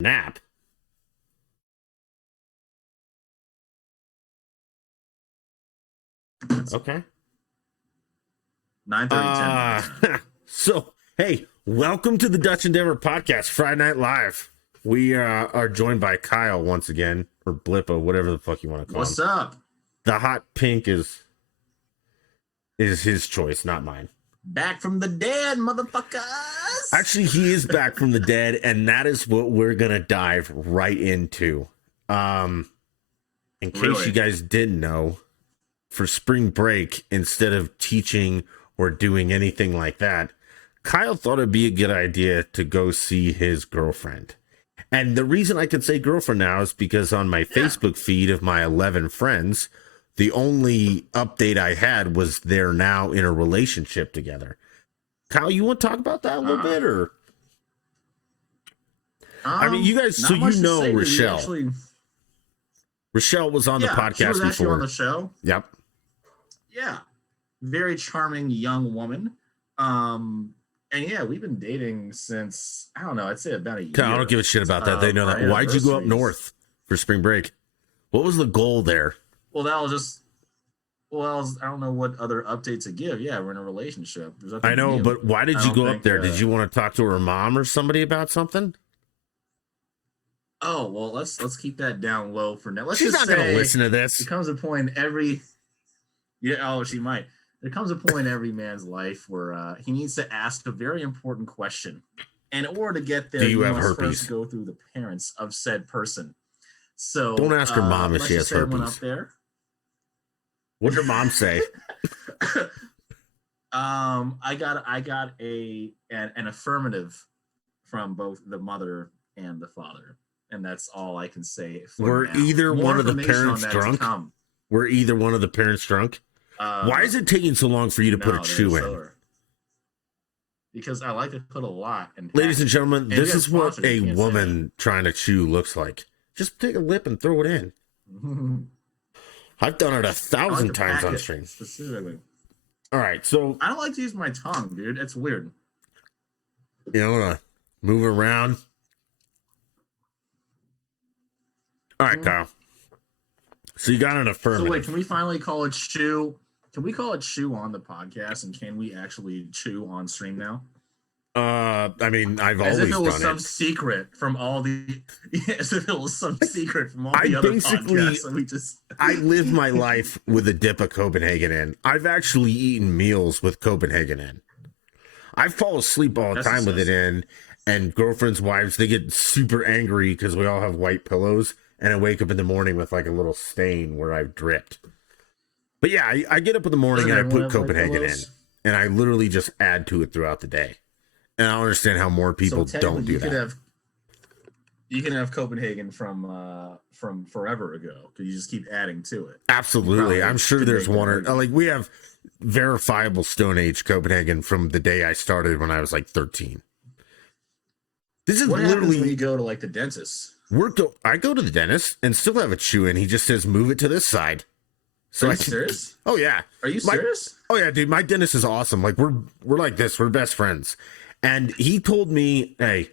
nap. Okay. 9:30, 10 my time. So, hey, welcome to the Dutch Endeavor podcast, Friday Night Live. We are joined by Kyle once again, or Blipo, whatever the fuck you want to call What's him. up? The hot pink is his choice, not mine. Back from the dead, motherfuckers. Actually, he is back from the dead, and that is what we're gonna dive right into. In case you guys didn't know, for spring break, instead of teaching or doing anything like that, Kyle thought it'd be a good idea to go see his girlfriend. And the reason I can say girlfriend now is because on my Facebook feed of my 11 friends, the only update I had was they're now in a relationship together. Kyle, you want to talk about that a little bit, or? I mean, you guys, so you know say, Rochelle. Rochelle was on the podcast she was before. Actually on the show. Yep. Yeah, very charming young woman. And yeah, we've been dating since, I don't know, I'd say about a year. I don't give a shit about that. They know that. Why'd you go up north for spring break? What was the goal there? Well, that was just, I don't know what other updates to give. Yeah, we're in a relationship. I know, but why did you go up there? Did you want to talk to her mom or somebody about something? Oh, well, let's keep that down low for now. She's not going to listen to this. There comes a point she might. There comes a point in every man's life where he needs to ask a very important question. And in order to get there, you must first go through the parents of said person. So don't ask her mom if she has herpes. Up there. What'd your mom say? I got an affirmative from both the mother and the father, and that's all I can say. Were either one of the parents drunk? Were either one of the parents drunk? Why is it taking so long for you to put a chew in? Because I like to put a lot in. Ladies and gentlemen, this is what a woman trying to chew looks like. Just take a lip and throw it in. I've done it 1,000 times on stream. Specifically. All right, so I don't like to use my tongue, dude. It's weird. You know, I'm gonna move it around. All right, Kyle. So you got an affirmative. So wait, can we finally call it chew? Can we call it chew on the podcast? And can we actually chew on stream now? I mean, I've always done it. As if it was some secret from all the. As if it was some secret from all the other podcasts. I live my life with a dip of Copenhagen in. I've actually eaten meals with Copenhagen in. I fall asleep all the time with it in, and girlfriends, wives, they get super angry because we all have white pillows, and I wake up in the morning with like a little stain where I've dripped. But yeah, I get up in the morning and I put Copenhagen in, and I literally just add to it throughout the day. And I don't understand how more people don't do that. You can have Copenhagen from forever ago because you just keep adding to it. Absolutely, I'm sure there's one or like we have verifiable Stone Age Copenhagen from the day I started when I was like 13. This is what literally when you go to like the dentist. I go to the dentist and still have a chew in. He just says move it to this side. So Are you serious? Oh yeah. Are you serious? Oh yeah, dude. My dentist is awesome. Like we're like this. We're best friends. And he told me, hey,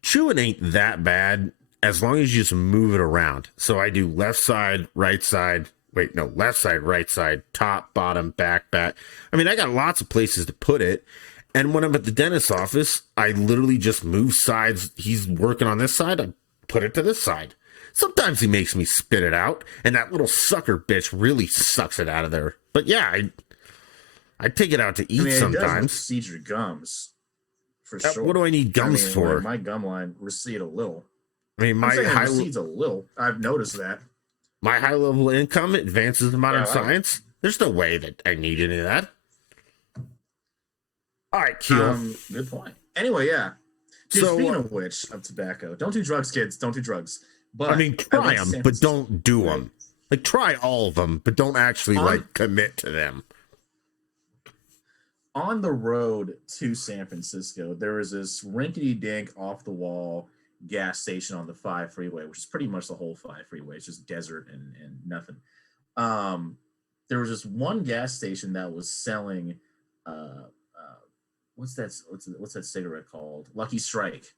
chewing ain't that bad as long as you just move it around. So I do left side, right side. Wait, no, left side, right side, top, bottom, back. I mean, I got lots of places to put it. And when I'm at the dentist's office, I literally just move sides. He's working on this side. I put it to this side. Sometimes he makes me spit it out. And that little sucker bitch really sucks it out of there. But yeah, I take it out to eat sometimes. Seed your gums. For sure. What do I need gums for? Like my gum line recede a little. I mean, my recedes a little. I've noticed that. My high level income advances in modern science. There's no way that I need any of that. All right, Keel. Good point. Anyway, yeah. Dude, speaking of which, of tobacco, don't do drugs, kids. Don't do drugs. But I mean, try them, but don't do them. Like, try all of them, but don't actually commit to them. On the road to San Francisco, there is this rinkety-dink, off-the-wall gas station on the 5 freeway, which is pretty much the whole 5 freeway. It's just desert and nothing. There was just one gas station that was selling, what's that cigarette called? Lucky Strike.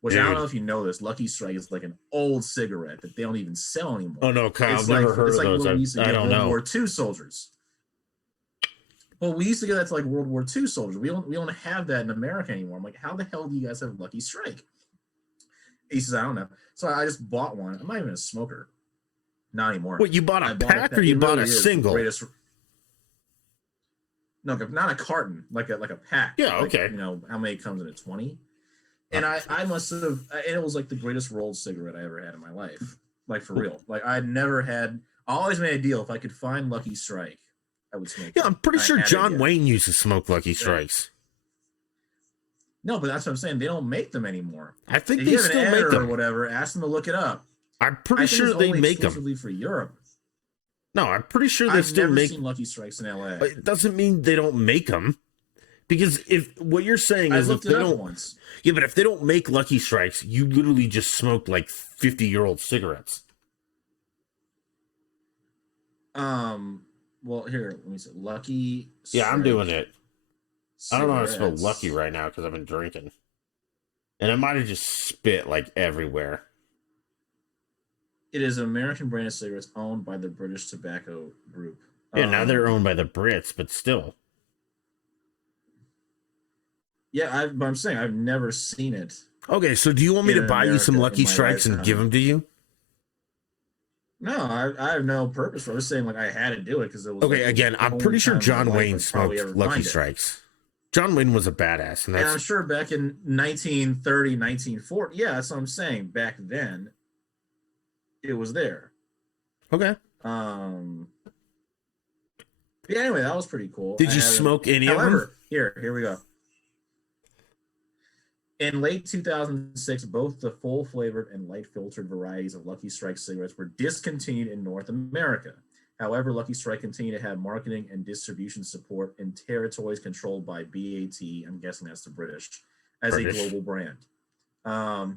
which I don't know Dude. if you know this. Lucky Strike is like an old cigarette that they don't even sell anymore. Oh no, Kyle, I've It's like never heard it's of like those. what we used to I give don't World know. War II soldiers. Well, we used to get that to like World War II soldiers. We don't have that in America anymore. I'm like, how the hell do you guys have Lucky Strike? He says, I don't know. So I just bought one. I'm not even a smoker. Not anymore. What, you bought I a bought pack or you it bought really a is the single? greatest. No, not a carton, like a pack. Yeah, like, okay. You know how many comes in a 20? And I must have, and it was like the greatest rolled cigarette I ever had in my life. Like for real. Like I always made a deal. If I could find Lucky Strike, I would smoke. Yeah, I'm pretty I sure had to John get it. Wayne used to smoke Lucky Strikes. No, but that's what I'm saying. They don't make them anymore. I think If they you have an still make editor or them. whatever, ask them to look it up. I'm I pretty think sure it's they only make them. exclusively for Europe. No, I'm pretty sure they I've still never make. seen Lucky Strikes in LA. It doesn't mean they don't make them. Because if what you're saying I is if looked they it up don't, once. yeah, but if they don't make Lucky Strikes, you literally just smoked like 50-year-old cigarettes. Well, here, let me see. Lucky Yeah, I'm doing it. I don't know how to spell cigarettes. lucky right now because I've been drinking. And I might have just spit like everywhere. It is an American brand of cigarettes owned by the British Tobacco Group. Yeah, now they're owned by the Brits, but still. Yeah, but I'm saying I've never seen it. Okay, so do you want me to In buy you some America Lucky in my Strikes and lifetime. give them to you? No, I have no purpose for it. I was saying like I had to do it because it was Okay, like, again, the I'm only pretty sure time in my John life Wayne I'd probably smoked ever Lucky find it. Strikes. John Wayne was a badass, and And that's I'm sure back in 1930, 1940, yeah, that's what I'm saying. Back then, it was there. okay. Yeah, anyway, that was pretty cool. Did you smoke any of them? However, here we go. In late 2006, both the full flavored and light filtered varieties of Lucky Strike cigarettes were discontinued in North America. However, Lucky Strike continued to have marketing and distribution support in territories controlled by BAT, I'm guessing that's the British, as British. a global brand. All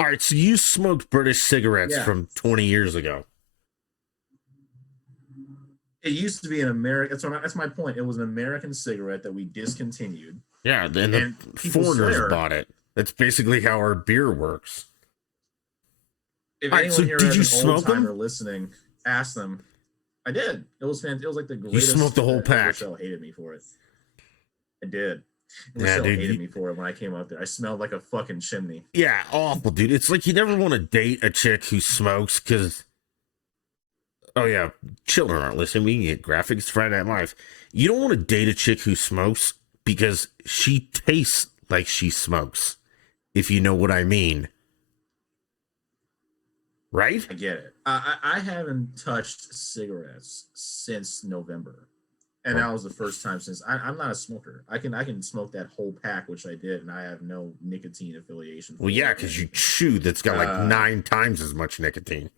right, so you smoked British cigarettes Yeah. from 20 years ago. It used to be an American, that's my point. It was an American cigarette that we discontinued. Yeah, and the And people foreigners swear- bought it. That's basically how our beer works. If All right, anyone so here did has you an smoke old them? timer listening, ask them. I did. It was fantastic. It was like the greatest. smoked the whole pack. Rochelle hated me for it. I did. Yeah, Rochelle dude, hated me for it when I came out there. I smelled like a fucking chimney. Yeah, awful, dude. It's like you never want to date a chick who smokes because, oh yeah, children aren't listening. We can get graphics Friday Night Live. You don't want to date a chick who smokes because she tastes like she smokes, if you know what I mean. Right? I get it. I haven't touched cigarettes since November, and that was the first time since I'm not a smoker. I can smoke that whole pack, which I did, and I have no nicotine affiliation. Well, yeah, because you chew that's got like 9 times as much nicotine.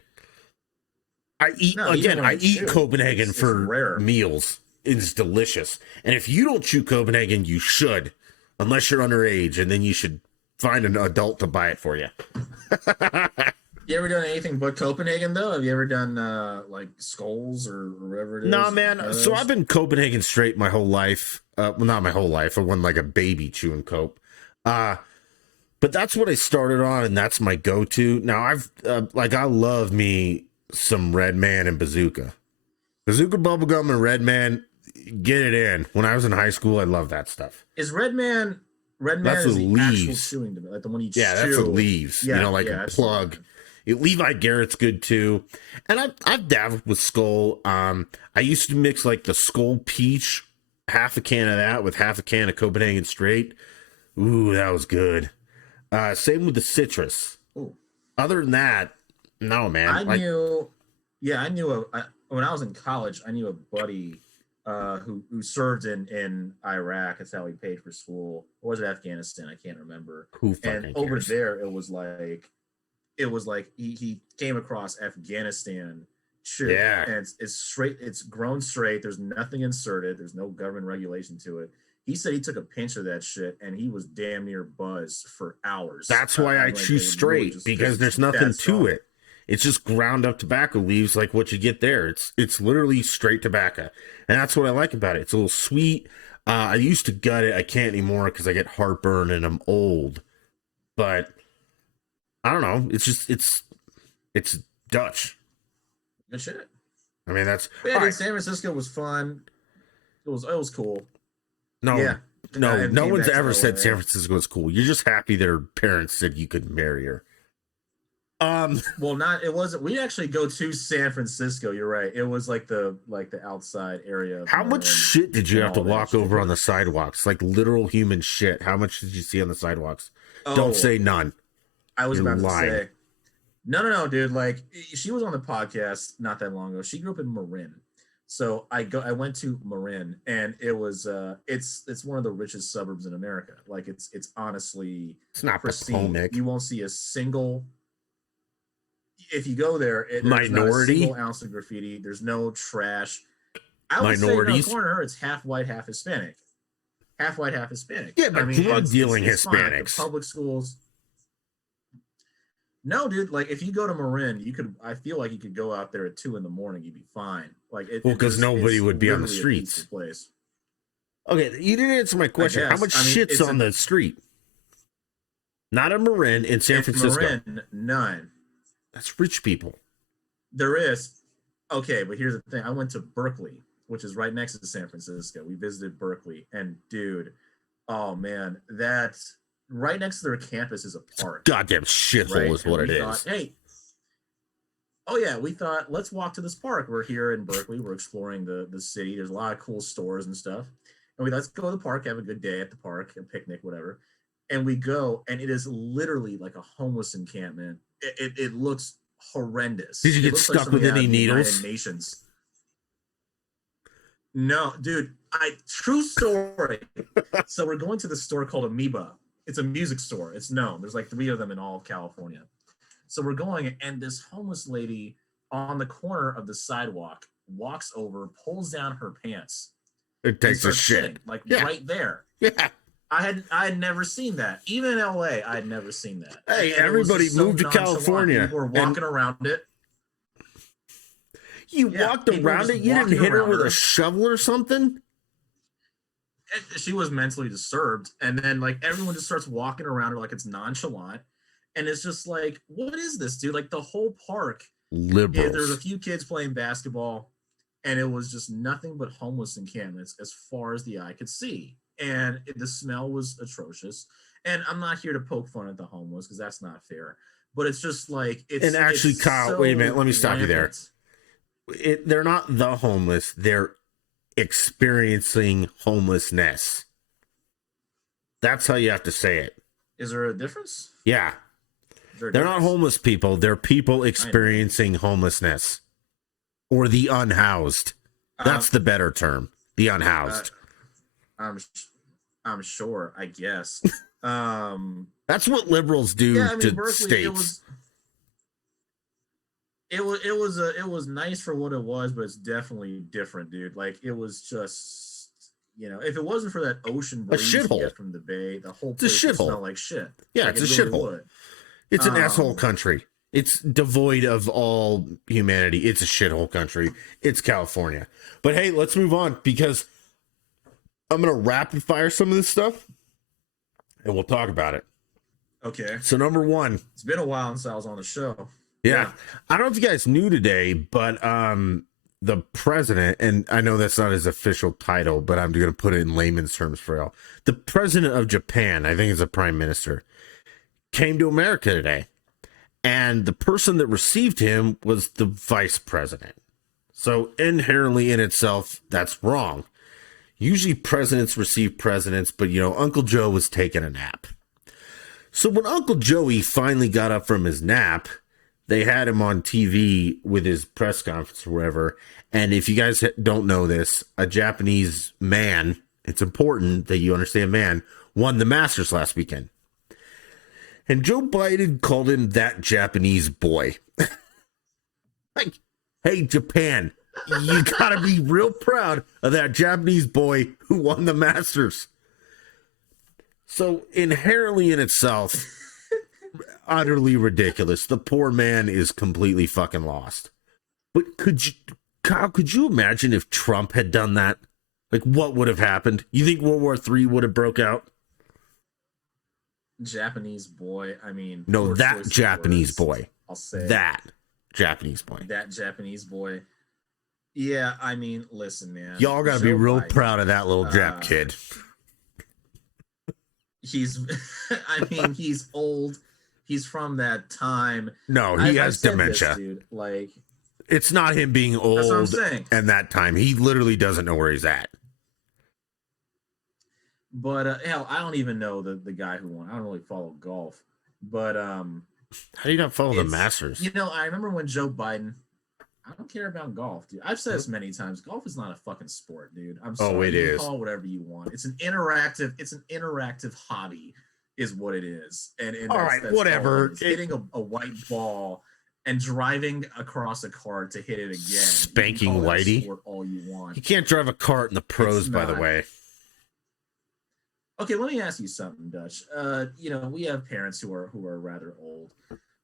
I eat No, even again. when I I eat chew, Copenhagen it's for rare. meals. It's delicious, and if you don't chew Copenhagen, you should, unless you're underage, and then you should find an adult to buy it for you. You ever done anything but Copenhagen though? Have you ever done like Skulls or whatever it is? No, man. None of So those? I've been Copenhagen straight my whole life. Well, not my whole life. I wasn't like a baby chewing Cope. But that's what I started on, and that's my go-to. Now I've I love me some Red Man and Bazooka. Bazooka bubblegum and Red Man, get it in. When I was in high school, I loved that stuff. Is Red Man That's is the the actual leaves. chewing device, like the one you Yeah, chew. that's what leaves. Yeah, you know, like yeah, a that's plug. the one. Levi Garrett's good too, and I've dabbled with Skull. I used to mix like the Skull Peach, half a can of that with half a can of Copenhagen Straight. Ooh, that was good. Same with the citrus. Ooh. Other than that, no, man. I knew when I was in college, I knew a buddy who served in Iraq. That's how he paid for school. Or was it Afghanistan? I can't remember. Who fucking And over cares? there, it was like he came across Afghanistan chew. Yeah. And it's straight, it's grown straight. There's nothing inserted. There's no government regulation to it. He said he took a pinch of that shit and he was damn near buzzed for hours. That's why I like, chew it straight really just- because there's it's nothing that to strong. it. It's just ground up tobacco leaves like what you get there. It's literally straight tobacco, and that's what I like about it. It's a little sweet. I used to gut it. I can't anymore because I get heartburn and I'm old. but I don't know. It's just it's Dutch. Good shit. I mean, that's But yeah, all dude, right. San Francisco was fun. It was cool. No, Yeah. no, And no came one's back to ever said San LA. Francisco was cool. You're just happy their parents said you could marry her. Well, not it wasn't. We actually go to San Francisco. You're right. It was like the outside area of How much Marin shit did you and have to all that walk shit. over on the sidewalks? Like literal human shit. How much did you see on the sidewalks? Don't Oh, say none. I was You're about to lying. say. No, dude. Like she was on the podcast not that long ago. She grew up in Marin. So I went to Marin and it was it's one of the richest suburbs in America. Like it's honestly It's not pristine. Potomac. You won't see a single if you go there, there's not a Minority. single ounce of graffiti. There's no trash. I would say, Minorities. according to her, it's half white, half Hispanic. Half white, half Hispanic. Yeah, but I mean, drug dealing it's fine. Like, the Hispanics. public schools. No, dude. Like, if you go to Marin, you could. I feel like you could go out there at 2 a.m. You'd be fine. Like, Well, because nobody would be on the literally a streets. peaceful place. Okay, you didn't answer my question. How guess. much I mean, shit's it's on the street? Not in Marin, in San Francisco. Marin, none. That's rich people. There is. Okay, but here's the thing. I went to Berkeley, which is right next to San Francisco. We visited Berkeley, and dude, oh man, that right next to their campus is a park. Goddamn shithole Right? is what And it we is. thought, hey, oh yeah, we thought let's walk to this park. We're here in Berkeley. We're exploring the city. There's a lot of cool stores and stuff. And let's go to the park, have a good day at the park, a picnic, whatever. And we go, and it is literally like a homeless encampment. It looks horrendous. Did you It get looks like stuck with something out any of the needles? United Nations. No, dude. True story. So we're going to the store called Amoeba. It's a music store. It's known. There's like 3 of them in all of California. So we're going, and this homeless lady on the corner of the sidewalk walks over, pulls down her pants, It and takes a starts shit. shitting, like Yeah. right there. Yeah. I had never seen that. Even in LA, I had never seen that. Hey, And it was everybody just so moved to nonchalant. California, People were walking around it. You Yeah, walked people were around just it? You didn't walking hit her around with her. a shovel or something? And she was mentally disturbed, and then like everyone just starts walking around her like it's nonchalant, and it's just like, what is this, dude? Like the whole park, Liberals. there's a few kids playing basketball, and it was just nothing but homeless encampments as far as the eye could see, and the smell was atrocious. And I'm not here to poke fun at the homeless because that's not fair, but it's just like And actually, it's Kyle, so wait a minute. Let me stop you there. rampant. They're not the homeless. They're experiencing homelessness. That's how you have to say it. Is there a difference? Yeah. Is there a They're not difference? homeless people. They're people experiencing homelessness or the unhoused. That's the better term. The unhoused. I'm sure, I guess. That's what liberals do Yeah, I mean, to Berkeley, states. it was nice for what it was, but it's definitely different, dude. Like it was just, if it wasn't for that ocean breeze you shithole. get from the bay, the whole It's a place would shithole. smell like shit. Yeah, Like, it's a it really shithole. would. It's an asshole Um, country. It's devoid of all humanity. It's a shithole country. It's California. But hey, let's move on because I'm going to rapid fire some of this stuff and we'll talk about it. Okay, So number one, it's been a while since I was on the show. yeah. I don't know if you guys knew today, but the president, and I know that's not his official title, but I'm going to put it in layman's terms for y'all. The president of Japan, I think is the prime minister, came to America today. And the person that received him was the vice president. So inherently in itself, that's wrong. Usually presidents receive presidents, but Uncle Joe was taking a nap. So when Uncle Joey finally got up from his nap, they had him on TV with his press conference or whatever. And if you guys don't know this, a Japanese man, it's important that you understand man, won the Masters last weekend. And Joe Biden called him that Japanese boy. Like, hey, Japan, you gotta be real proud of that Japanese boy who won the Masters. So inherently in itself, utterly ridiculous. The poor man is completely fucking lost. But Kyle, could you imagine if Trump had done that? Like, what would have happened? You think World War III would have broke out? Japanese boy. I mean, No, poor that choice of Japanese words. boy. I'll say That Japanese boy. that Japanese boy. Yeah, I mean, listen, man. Y'all gotta be Joe real Biden. proud of that little Jap Uh, kid. he's, I mean, he's old. He's from that time. No, he I've has said this, dementia. dude. Like, It's not him being that's what I'm old saying. and that time. He literally doesn't know where he's at. But hell, I don't even know the guy who won. I don't really follow golf, but How do you not follow the it's Masters? I remember when Joe Biden. I don't care about golf, dude. I've said this many times. Golf is not a fucking sport, dude. I'm Oh, sorry. it You can is. call it whatever you want. It's an interactive hobby, is what it is. And All that's right, that's all whatever. it is. Hitting a white ball and driving across a cart to hit it again. Spanking you can call that a Whitey. sport all you want. You can't drive a cart in the pros, by the way. Okay, let me ask you something, Dutch. We have parents who are rather old.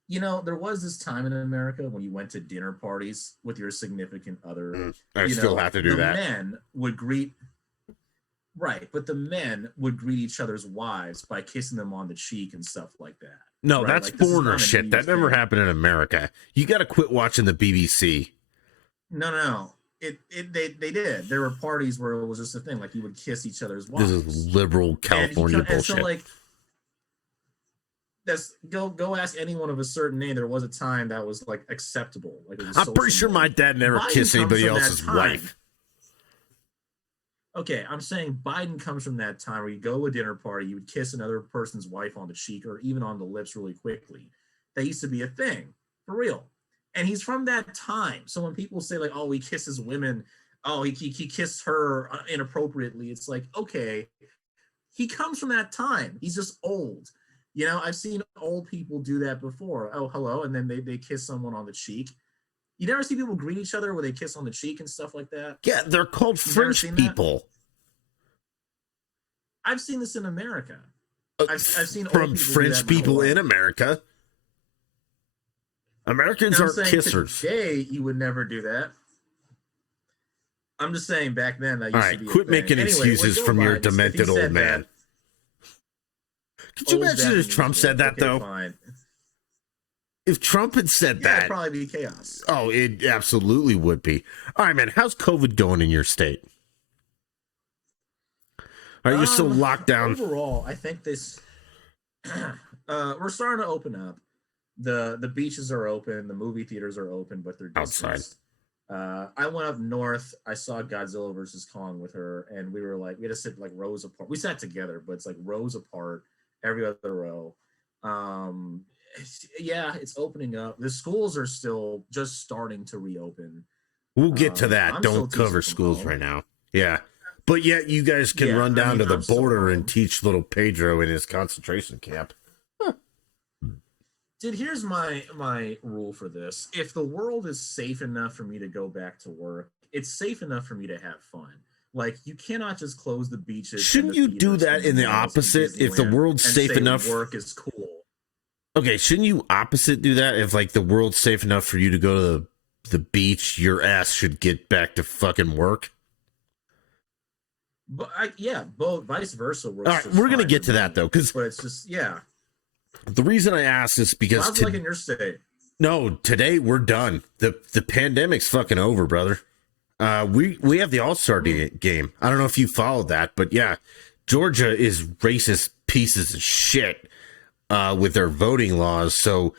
There was this time in America when you went to dinner parties with your significant other. I still have to do that. The men would greet, right, but the men would greet each other's wives by kissing them on the cheek and stuff like that. No, right? that's Like, this is foreigner not a shit. That news never thing. happened in America. You got to quit watching the BBC. No. They did. There were parties where it was just a thing, like you would kiss each other's wives. This is liberal California bullshit. So, like, that's go ask anyone of a certain age. There was a time that was like acceptable. Like, it was I'm pretty sure social my norm. dad never Biden kissed comes anybody from that else's time. wife. Okay, I'm saying Biden comes from that time where you go to a dinner party, you would kiss another person's wife on the cheek or even on the lips really quickly. That used to be a thing, for real. And he's from that time. So when people say, like, oh, he kisses women, oh, he kissed her inappropriately, it's like, okay, he comes from that time. He's just old. I've seen old people do that before. Oh, hello. And then they kiss someone on the cheek. You never see people greet each other where they kiss on the cheek and stuff like that? Yeah, they're called French people. I've seen this in America. I've seen old from people French people in America. Americans aren't kissers. Today, you would never do that. I'm just saying back then that used to be. All right, quit making excuses from your demented old man. Could you imagine if Trump said that, though? Fine. If Trump had said that, it'd probably be chaos. Oh, it absolutely would be. All right, man. How's COVID going in your state? Are you still locked down? Overall, I think this. We're starting to open up. The beaches are open. The movie theaters are open, but they're distanced. Outside. I went up north. I saw Godzilla versus Kong with her, and we had to sit like rows apart. We sat together, but it's like rows apart, every other row. It's opening up. The schools are still just starting to reopen. We'll get to that. Don't cover schools right now. Yeah. But yet you guys can run down to the border and teach little Pedro in his concentration camp. Huh. Dude, here's my rule for this. If the world is safe enough for me to go back to work, it's safe enough for me to have fun. Like, you cannot just close the beaches. Shouldn't you do that in the opposite? If the world's safe enough, work is cool. Okay, shouldn't you opposite do that? If like the world's safe enough for you to go to the beach, your ass should get back to fucking work. But both vice versa. All right, we're gonna get to that though, but it's just The reason I asked is because like in your state. No, today we're done. The pandemic's fucking over, brother. We have the All-Star game. I don't know if you followed that, but yeah, Georgia is racist pieces of shit with their voting laws. So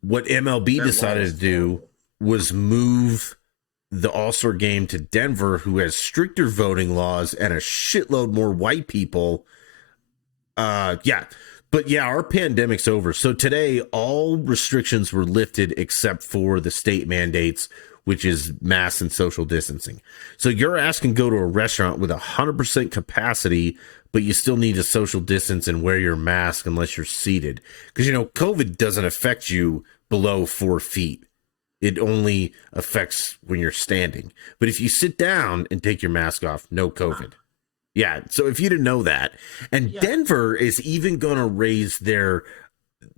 what MLB decided to do was move the All-Star game to Denver, who has stricter voting laws and a shitload more white people. But yeah, our pandemic's over. So today, all restrictions were lifted except for the state mandates, which is mask and social distancing. So your ass can go to a restaurant with 100% capacity, but you still need to social distance and wear your mask unless you're seated. Because, COVID doesn't affect you below 4 feet. It only affects when you're standing. But if you sit down and take your mask off, no COVID. Yeah, so if you didn't know that. And Denver is even going to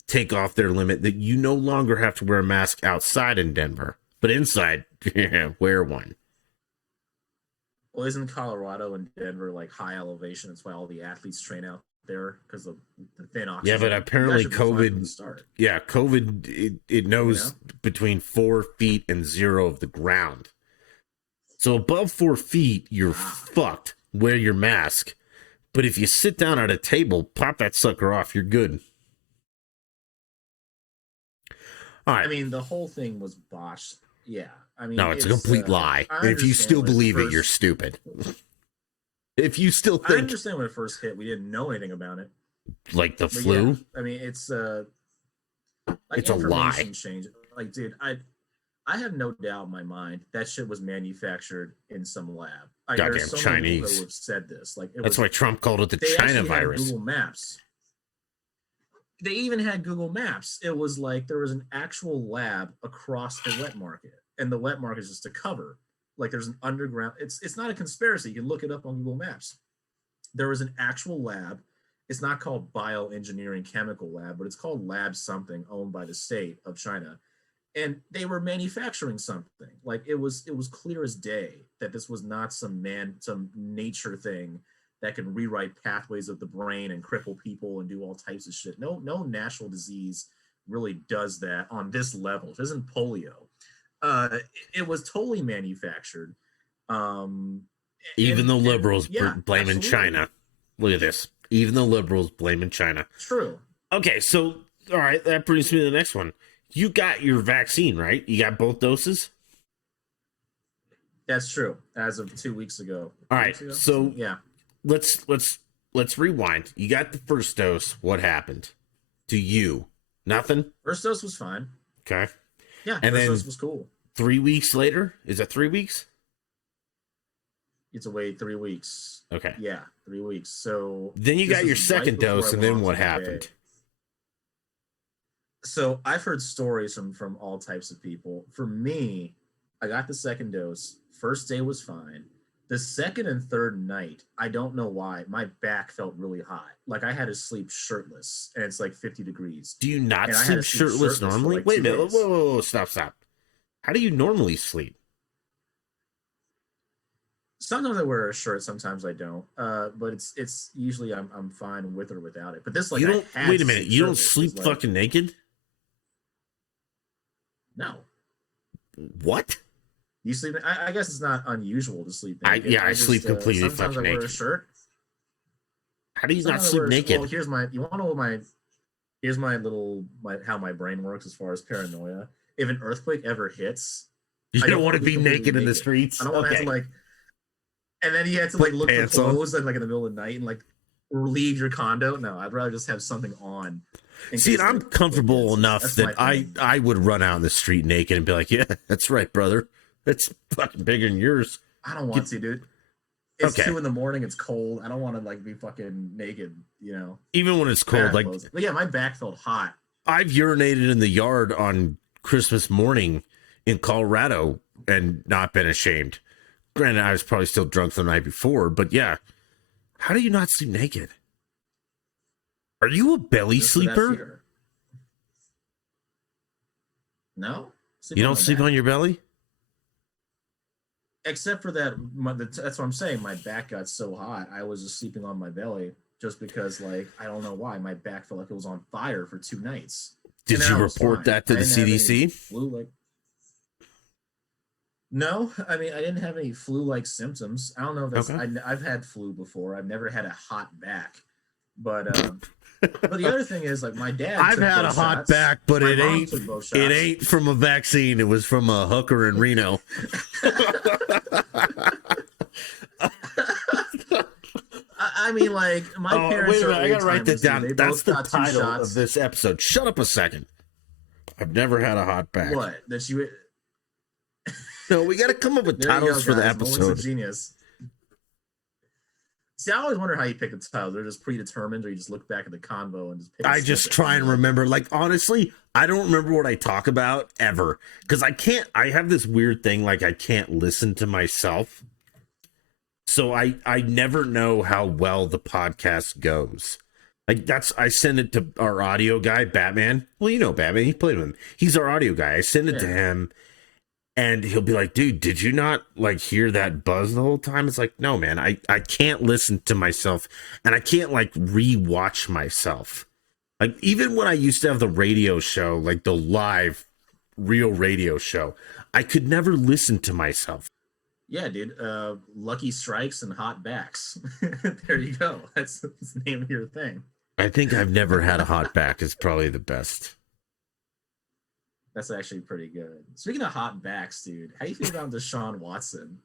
take off their limit that you no longer have to wear a mask outside in Denver. But inside, wear one. Well, isn't Colorado and Denver like high elevation? That's why all the athletes train out there because of the thin oxygen. Yeah, but apparently COVID. Yeah, COVID. It knows between 4 feet and 0 of the ground. So above 4 feet, you're fucked. Wear your mask. But if you sit down at a table, pop that sucker off, you're good. All right. I mean, the whole thing was botched. Yeah. I mean, no, it's a complete lie. And if you still believe it, you're stupid. If you still think... I understand when it first hit, we didn't know anything about it. Like the flu? Yeah, I mean, it's like it's a lie. Change. Like, dude, I have no doubt in my mind that shit was manufactured in some lab. Like, goddamn Chinese. People who have said this. Like, that's why Trump called it the China virus. Google Maps. They even had Google Maps. It was like there was an actual lab across the wet market, and the wet market is just a cover. Like there's an underground. It's not a conspiracy. You can look it up on Google Maps. There was an actual lab. It's not called bioengineering chemical lab, but it's called lab something owned by the state of China. And they were manufacturing something. Like it was clear as day that this was not some nature thing that can rewrite pathways of the brain and cripple people and do all types of shit. No natural disease really does that on this level. It isn't polio. It was totally manufactured. Even the liberals blaming China. Look at this. Even the liberals blaming China. True. Okay, so, all right, that brings me to the next one. You got your vaccine, right? You got both doses? That's true. As of 2 weeks ago. All right, so yeah. Let's rewind. You got the first dose. What happened to you? Nothing? First dose was fine. Okay. Yeah, and first then dose was cool. 3 weeks later? Is that 3 weeks? It's away 3 weeks. Okay. Yeah, 3 weeks. So then you got your second dose, and then what happened? So I've heard stories from all types of people. For me, I got the second dose. First day was fine. The second and third night, I don't know why, my back felt really hot. Like I had to sleep shirtless, and it's like 50 degrees. Do you not sleep shirtless normally? Wait a minute. Whoa, stop. How do you normally sleep? Sometimes I wear a shirt, sometimes I don't. But it's usually I'm fine with or without it. But this like you don't wait a minute. You don't sleep fucking naked? No. What? You sleep? I guess it's not unusual to sleep naked. I sleep completely fucking naked. Sometimes I wear a shirt. How do you not sleep naked? Well, you want to know how my brain works as far as paranoia. If an earthquake ever hits, you don't want to be naked in the streets. I don't want to have to like, and then you have to like look for clothes and like in the middle of the night and like leave your condo. No, I'd rather just have something on. See, I'm comfortable enough that I would run out in the street naked and be like, yeah, that's right, brother. That's fucking bigger than yours. I don't want to, dude. It's 2 a.m. It's cold. I don't want to like be fucking naked, you know. Even when it's cold, like. But yeah, my back felt hot. I've urinated in the yard on Christmas morning in Colorado and not been ashamed. Granted, I was probably still drunk the night before, but yeah. How do you not sleep naked? Are you a belly sleeper? No. You don't sleep on your belly? Except for that, that's what I'm saying. My back got so hot, I was just sleeping on my belly just because, like, I don't know why. My back felt like it was on fire for 2 nights. Did you report that to the CDC? Flu-like. No, I mean, I didn't have any flu-like symptoms. I don't know if that's... Okay. I've had flu before. I've never had a hot back. But the other thing is, like, my dad. I've had a hot back, but it ain't from a vaccine. It was from a hooker in Reno. I mean, like, my parents. Wait a minute, I gotta write that down. That's the title of this episode. Shut up a second. I've never had a hot back. What? That you? No, we got to come up with titles for the episode. Owen's a genius. See, I always wonder how you pick the titles. They're just predetermined, or you just look back at the convo and just pick. I just try and remember. Like, honestly, I don't remember what I talk about ever because I can't. I have this weird thing, like I can't listen to myself, so I never know how well the podcast goes. Like I send it to our audio guy, Batman. Well, you know Batman. He played with him. He's our audio guy. I send it to him, And he'll be like, dude, did you not like hear that buzz the whole time? It's like, no, man, I can't listen to myself and I can't like rewatch myself. Like, even when I used to have the radio show, like the live real radio show, I could never listen to myself. Yeah, dude. Lucky Strikes and Hot Backs. There you go. That's the name of your thing. I think I've never had a hot back is probably the best. That's actually pretty good. Speaking of hot backs, dude, how you feel about Deshaun Watson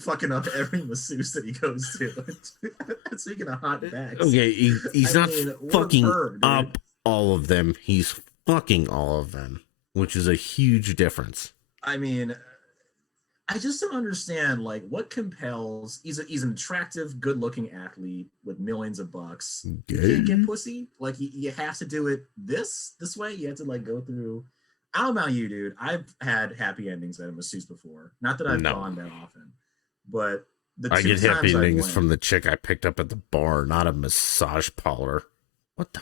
fucking up every masseuse that he goes to? Speaking of hot backs, Okay, he's not fucking bird, up all of them. He's fucking all of them, which is a huge difference. I mean, I just don't understand like what compels. He's an attractive, good-looking athlete with millions of bucks. You can't get pussy. Like you have to do it this way. You have to like go through. I don't know about you, dude. I've had happy endings at a masseuse before. Not that I've gone that often, but I get happy endings from the chick I picked up at the bar, not a massage parlor. What the?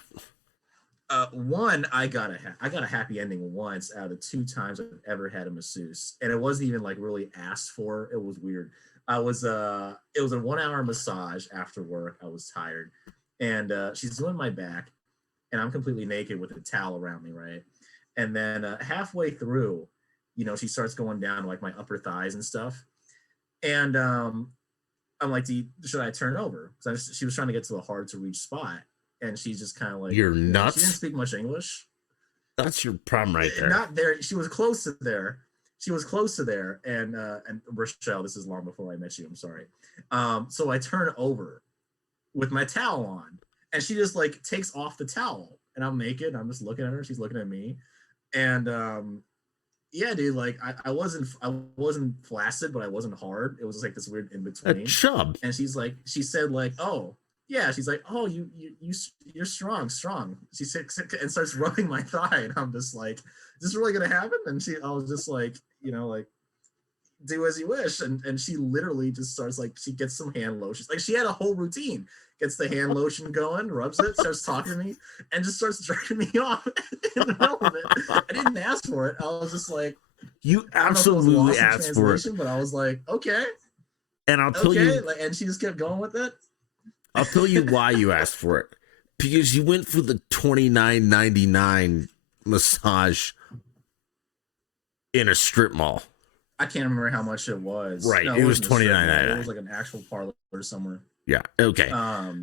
One, I got a happy ending once out of the 2 times I've ever had a masseuse, and it wasn't even like really asked for. It was weird. It was a 1-hour massage after work. I was tired, and she's doing my back, and I'm completely naked with a towel around me, right? And then halfway through, she starts going down like my upper thighs and stuff. And I'm like, should I turn over? Because she was trying to get to a hard to reach spot. And she's just kind of like, you're nuts. She didn't speak much English. That's your problem right there. Not there. She was close to there. And Rochelle, this is long before I met you. I'm sorry. So I turn over with my towel on. And she just like takes off the towel. And I'm naked. I'm just looking at her. She's looking at me. And yeah, dude, like I wasn't flaccid, but I wasn't hard. It was just like this weird in between. A chub. And she said like, oh yeah, she's like, oh you're strong. She said and starts rubbing my thigh, and I'm just like, is this really gonna happen? And I was just like, like, do as you wish. And she literally just starts like, she gets some hand lotion. Like she had a whole routine. Gets the hand lotion going, rubs it, starts talking to me, and just starts jerking me off in the middle of it. I didn't ask for it. I was just like, you absolutely asked for it. But I was like, okay. And I'll tell you, like, and she just kept going with it. I'll tell you why you asked for it. Because you went for the $29.99 massage in a strip mall. I can't remember how much it was. Right, no, it was $29.99. It was like an actual parlor somewhere. Yeah. Okay.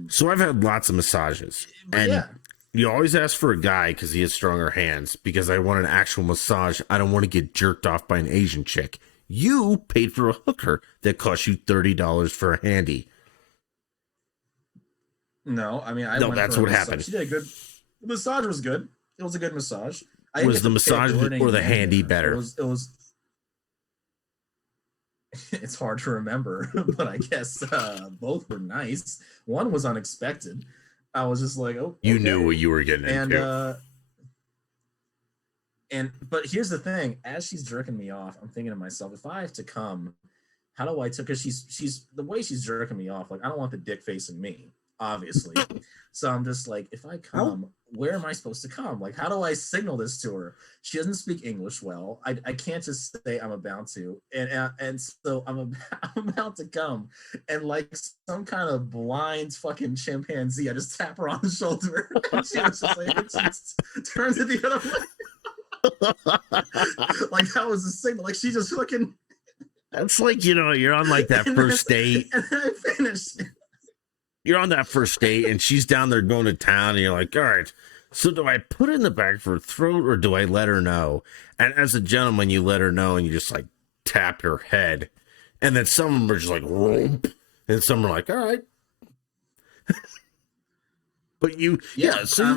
So I've had lots of massages, and you always ask for a guy because he has stronger hands. Because I want an actual massage. I don't want to get jerked off by an Asian chick. You paid for a hooker that cost you $30 for a handy. No, I mean, that's what happened. She did a good. The massage was good. It was a good massage. Was the massage or the handy better? It was. It's hard to remember, but I guess both were nice. One was unexpected. I was just like, oh, you knew what you were getting into. But here's the thing: as she's jerking me off, I'm thinking to myself, if I have to come, how do I? Because she's the way she's jerking me off. Like I don't want the dick facing me, obviously. So I'm just like, if I come, where am I supposed to come? Like, how do I signal this to her? She doesn't speak English well. I can't just say I'm about to. And so I'm about to come. And like some kind of blind fucking chimpanzee, I just tap her on the shoulder. And she was just like, she turns it the other way. Like that was the signal. Like she just fucking. That's like, you're on like that first date. And then I finished. You're on that first date and she's down there going to town and you're like, all right, so do I put it in the back of her throat or do I let her know? And as a gentleman, you let her know and you just like tap her head. And then some of them are just like, rump. And some are like, all right. But so you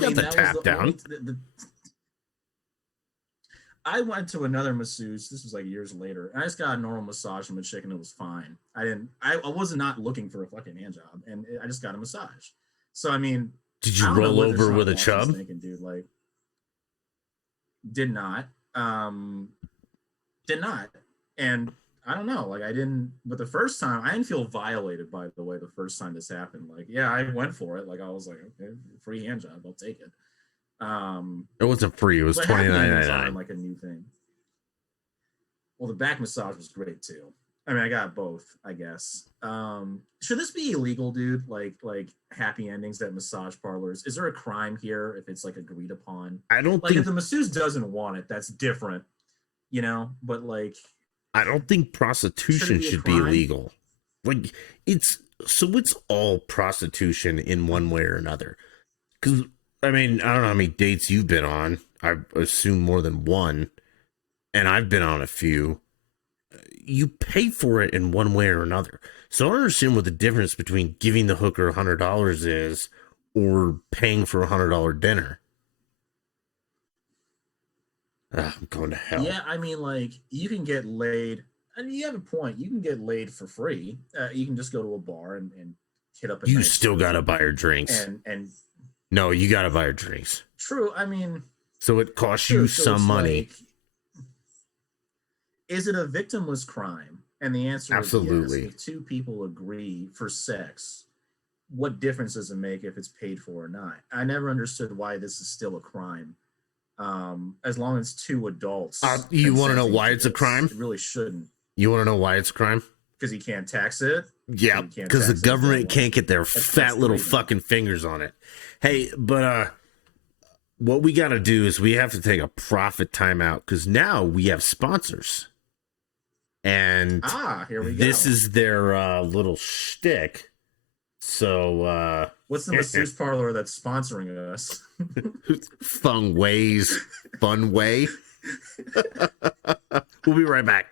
got the tap down. I went to another masseuse. This was like years later. I just got a normal massage from a chick and it was fine. I was not looking for a fucking hand job, and I just got a massage. So I mean, did you roll over with a chub? Thinking, dude, like, did not, and I don't know, like I didn't. But the first time, I didn't feel violated. By the way, the first time this happened, like, yeah, I went for it. Like I was like, okay, free hand job, I'll take it. It wasn't free. It was $29.99. Like a new thing. Well, the back massage was great too. I mean, I got both, I guess. Should this be illegal, dude? Like happy endings at massage parlors? Is there a crime here if it's like agreed upon? I don't Like if think the masseuse doesn't want it, that's different, you know. But like, I don't think should it prostitution be a should be crime? illegal. Like it's all prostitution in one way or another. Because I mean, I don't know how many dates you've been on. I assume more than one, and I've been on a few. You pay for it in one way or another. So I don't understand what the difference between giving the hooker $100 is or paying for $100 dinner. I'm going to hell. Yeah, I mean, like you can get laid. I mean, you have a point. You can get laid for free. You can just go to a bar and hit up a You nice still gotta person. buy her drinks. And No, you gotta buy her drinks. true. I mean, So it costs you true. So some it's money. like, is it a victimless crime? And the answer is yes. Absolutely. If two people agree for sex, what difference does it make if it's paid for or not? I never understood why this is still a crime. As long as two adults You want to know consenting why to it's a this, crime? it really shouldn't, You want to know why it's a crime? because he can't tax it. Yeah, He can't because the tax it, government well, can't get their that's fat the little reason. fucking fingers on it. Hey, but what we got to do is we have to take a profit timeout because now we have sponsors, and Here we this go. is their little shtick. So, What's the masseuse parlor that's sponsoring us? fun ways, fun way. We'll be right back.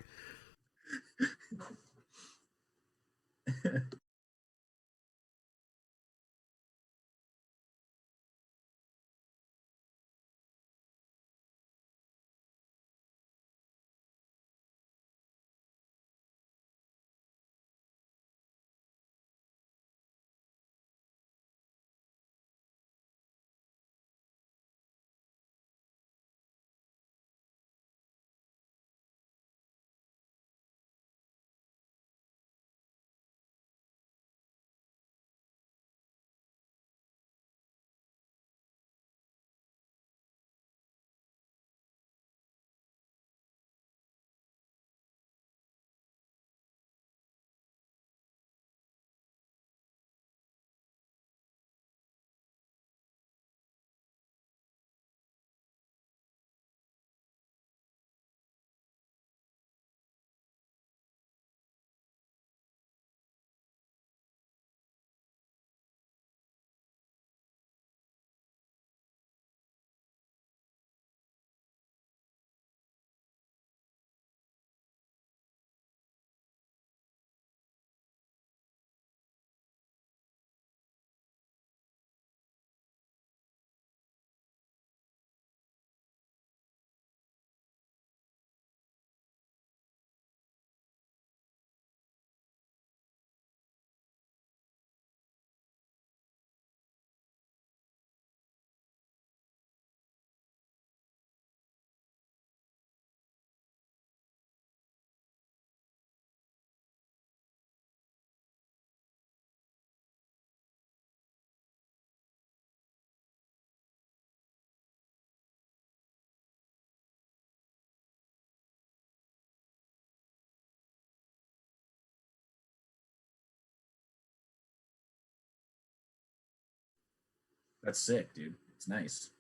That's sick, dude. It's nice.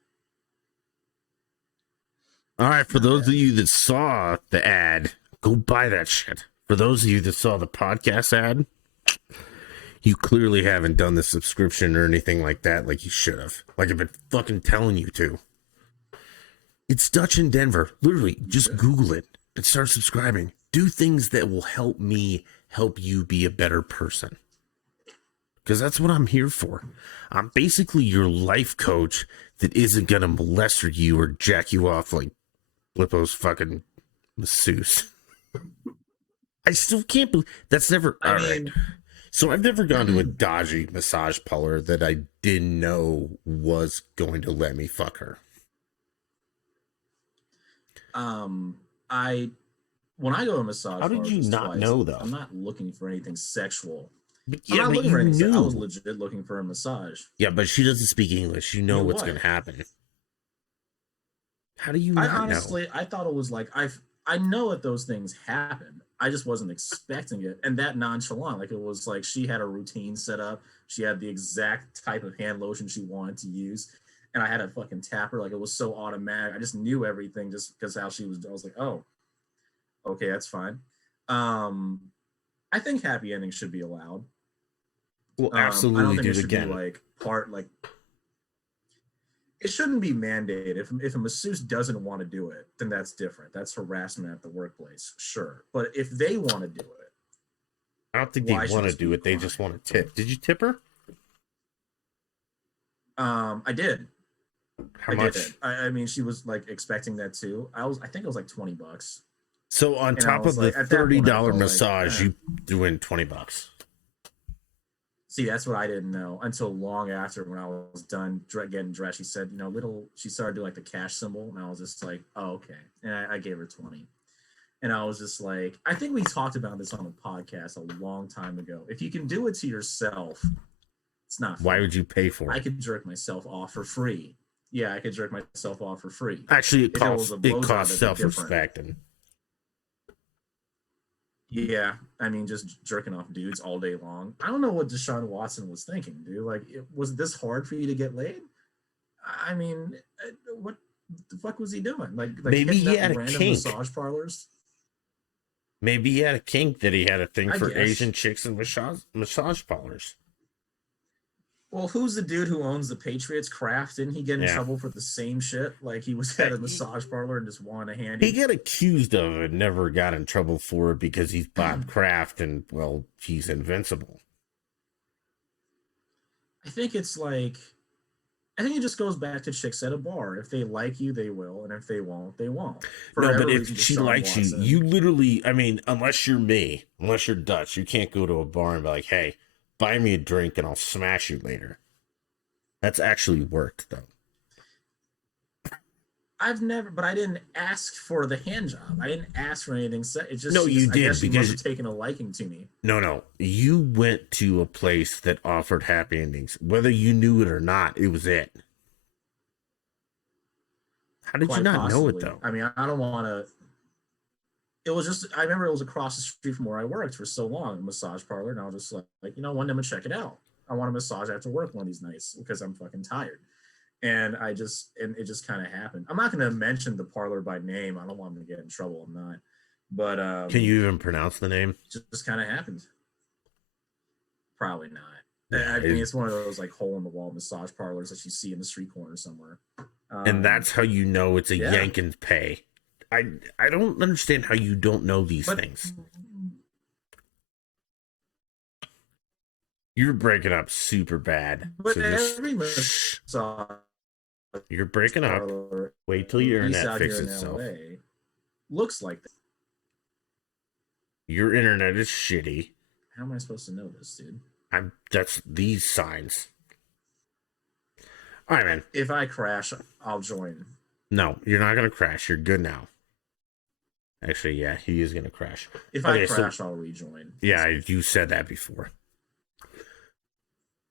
All right, for Not those bad. of you that saw the ad, go buy that shit. For those of you that saw the podcast ad, you clearly haven't done the subscription or anything like that like you should have. Like I've been fucking telling you to. It's Dutch in Denver. Literally, just Google it and start subscribing. Do things that will help me help you be a better person. Because that's what I'm here for. I'm basically your life coach that isn't going to molest you or jack you off like Blipo's fucking masseuse. I still can't believe that's never. I All mean, right. So I've never gone to a dodgy massage parlor that I didn't know was going to let me fuck her. I when I go to massage How did parlors, you it's not twice. know though? I'm not looking for anything sexual. But I'm yeah, not but looking you for anything. I was knew. legit looking for a massage. Yeah, but she doesn't speak English. You know Knew what's what? going to happen. How do you I not know? honestly, I thought it was like I know that those things happen. I just wasn't expecting it, and that nonchalant. Like it was like she had a routine set up. She had the exact type of hand lotion she wanted to use, and I had to fucking tap her. Like it was so automatic. I just knew everything just because how she was. I was like, oh, okay, that's fine. Um, I think happy endings should be allowed. Well, I don't absolutely, think it dude. should be Again, like part like it shouldn't be mandated. If a masseuse doesn't want to do it, then that's different. That's harassment at the workplace, sure. But if they want to do it, I don't think they why should want to this do be a it. They just crime? want to tip. Did you tip her? I did. How I did. much? I mean, she was like expecting that too. I think it was like $20, So on and I top of was the like, at that point, I $30 felt like, massage, you threw in $20. see, that's what I didn't know until long after when I was done getting dressed. She said, she started doing like the cash symbol, and I was just like, oh, okay. And I gave her 20. And I was just like, I think we talked about this on a podcast a long time ago. If you can do it to yourself, it's not Why fun. would you pay for I it? could jerk myself off for free. Yeah, I could jerk myself off for free. Actually, If it was a blowjob, costs it'd be different. self-respect. And Yeah, I mean, just jerking off dudes all day long. I don't know what Deshaun Watson was thinking, dude. Like, was this hard for you to get laid? I mean, what the fuck was he doing? Like maybe hitting he up had a random kink. massage parlors? Maybe he had a kink that he had a thing I for guess. Asian chicks and massage parlors. Well, who's the dude who owns the Patriots? Kraft? Didn't he get in trouble for the same shit? Like he was at a massage parlor and just wanted a handy. He got accused of it, never got in trouble for it because he's Bob Kraft and, well, he's invincible. I think it's like, I think it just goes back to chicks at a bar. If they like you, they will, and if they won't, they won't. No, but if she likes you, you literally, I mean, unless you're me, unless you're Dutch, you can't go to a bar and be like, hey, buy me a drink and I'll smash you later. That's actually worked, though. I've never, but I didn't ask for the hand job. I didn't ask for anything. It just no, you did, I guess she must have taken a liking to me. No, you went to a place that offered happy endings, whether you knew it or not. It was it. How did you not know it though? I mean, I don't want to. It was just, I remember it was across the street from where I worked for so long, a massage parlor, and I was just like, one day I'm gonna check it out. I want a massage after work one of these nights because I'm fucking tired. And it just kind of happened. I'm not going to mention the parlor by name. I don't want them to get in trouble. I'm not. But can you even pronounce the name? Just kind of happened. Probably not. Yeah, I mean, it's one of those like hole in the wall massage parlors that you see in the street corner somewhere. And that's how you know it's a yank and pay. I don't understand how you don't know these things. You're breaking up super bad. But so every massage. You're breaking up. Wait till your internet fixes itself. Looks like that. Your internet is shitty. How am I supposed to know this, dude? That's these signs. All right, man. If I crash, I'll join. No, you're not gonna crash. You're good now. Actually, yeah, he is gonna crash. If I crash, I'll rejoin. Yeah, you said that before.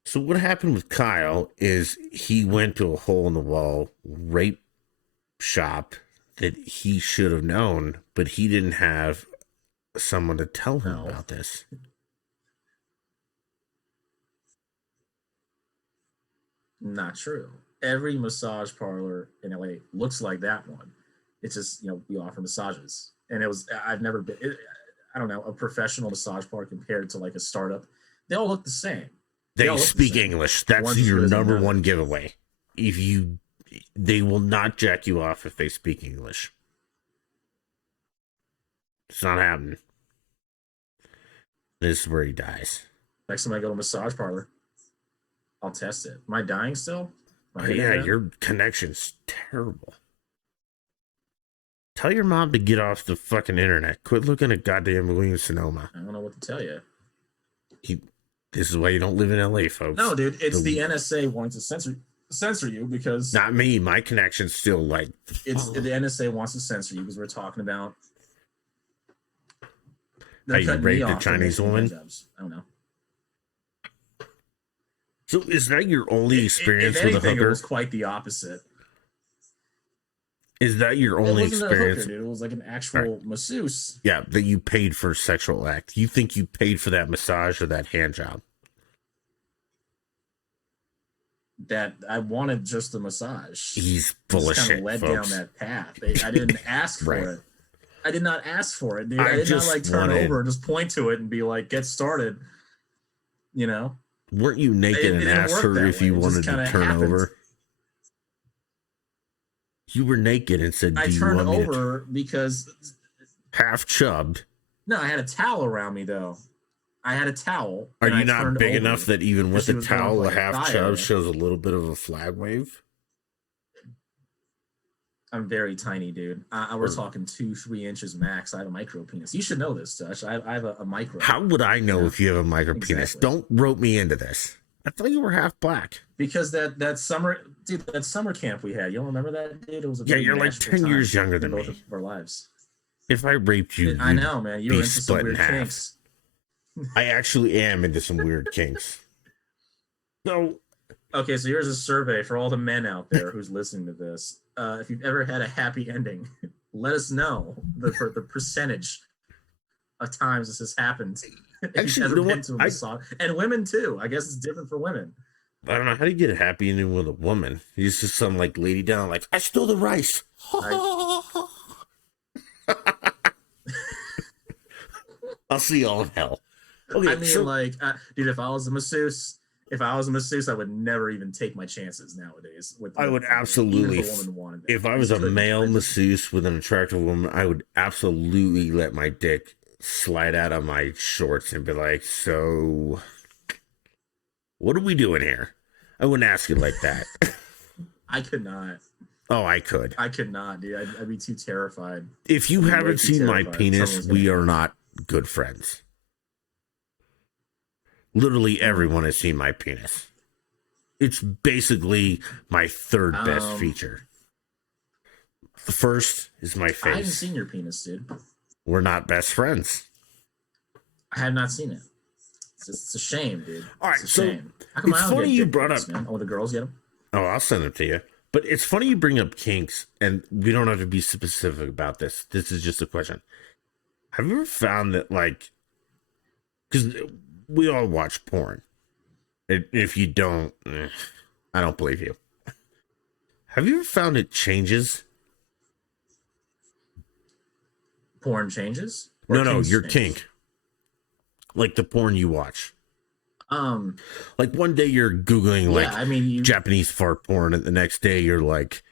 So what happened with Kyle is he went to a hole-in-the-wall rape shop that he should have known, but he didn't have someone to tell him about this. Not true. Every massage parlor in LA looks like that one. It's just, we offer massages. And I've never been, I don't know, a professional massage parlor compared to like a startup. They all look the same. They speak English. That's your number one giveaway. They will not jack you off if they speak English. It's not happening. This is where he dies. Next time I go to a massage parlor, I'll test it. Am I dying still? Yeah, your connection's terrible. Tell your mom to get off the fucking internet. Quit looking at goddamn Williams-Sonoma. I don't know what to tell you. This is why you don't live in LA, folks. No, dude, it's the NSA wanting to censor you because not me. My connection's still like the NSA wants to censor you because we're talking about how you raped a Chinese woman. I don't know. So is that your only experience if anything, with a hooker? It was quite the opposite. Is that your It only wasn't a hooker, experience? dude. It was like an All right. actual masseuse Yeah, that you paid for sexual act. You think you paid for that massage or that hand job? that I wanted just the massage. He's I full just of kind of shit, led down folks. that path. I didn't ask Right. for it. I did not ask for it, dude. I I did not just like turn wanted. over and just point to it and be like, "Get started." You know, Weren't you naked it and didn't asked work her that if way. you It just wanted to kind of turn happened. over? You were naked and said, I "Do you turned want me to over because half chubbed?" no, I had a towel around me though. I had a towel Are and you I not turned big enough over that even because with she a was going off towel, a like a half chub tire. shows a little bit of a flag wave? I'm very tiny, dude. We're Or talking 2-3 inches max. I have a micro penis. You should know this, Josh. I have a micro. how would I You know know if you have a micro penis? exactly Don't rope me into this. I thought you were half black. because that summer, dude, that summer camp we had. You don't remember that, dude? It was a Yeah, very you're like magical 10 time years younger in than both me. of our lives. If I raped you, I you'd know, man. You be were into some split in weird half. kinks. I actually am into some weird kinks. So, Okay, so here's a survey for all the men out there who's listening to this. If you've ever had a happy ending, let us know for the percentage of times this has happened. If you've actually, you ever know been what? to a massage, and women too. I guess it's different for women. I don't know. How do you get a happy ending with a woman? You just some like lady down, like, I stole the rice. I I'll see y'all in hell. I Okay, mean, like, dude, if I was a masseuse, I would never even take my chances nowadays I would even absolutely, if a woman wanted that. if I I was just a couldn't. male I just masseuse with an attractive woman, I would absolutely let my dick slide out of my shorts and be like, so what are we doing here? I wouldn't ask it like that. I could not. Oh, I could. I could not, dude. I'd be too terrified. If you I'd be way haven't too seen my terrified. Someone penis, was gonna we hit are me. not good friends. Literally Mm. everyone has seen my penis. It's basically my third best Um, feature. The first is my I haven't face. seen your penis, dude. We're not best friends. I have not seen it. It's a shame, dude. All right, It's a so shame. How come it's I don't funny get you dick brought pics, up. man? Oh, the girls get them. Oh, I'll send them to you. But it's funny you bring up kinks, and we don't have to be specific about this. This is just a question. Have you ever found that, like, because we all watch porn. If you don't, I don't believe you. Have you ever found it changes? Porn changes or No, kinks your changes. kink. Like the porn you watch. Um, Like one day you're Googling, yeah. like, I mean, you. Japanese fart porn, and the next day you're like,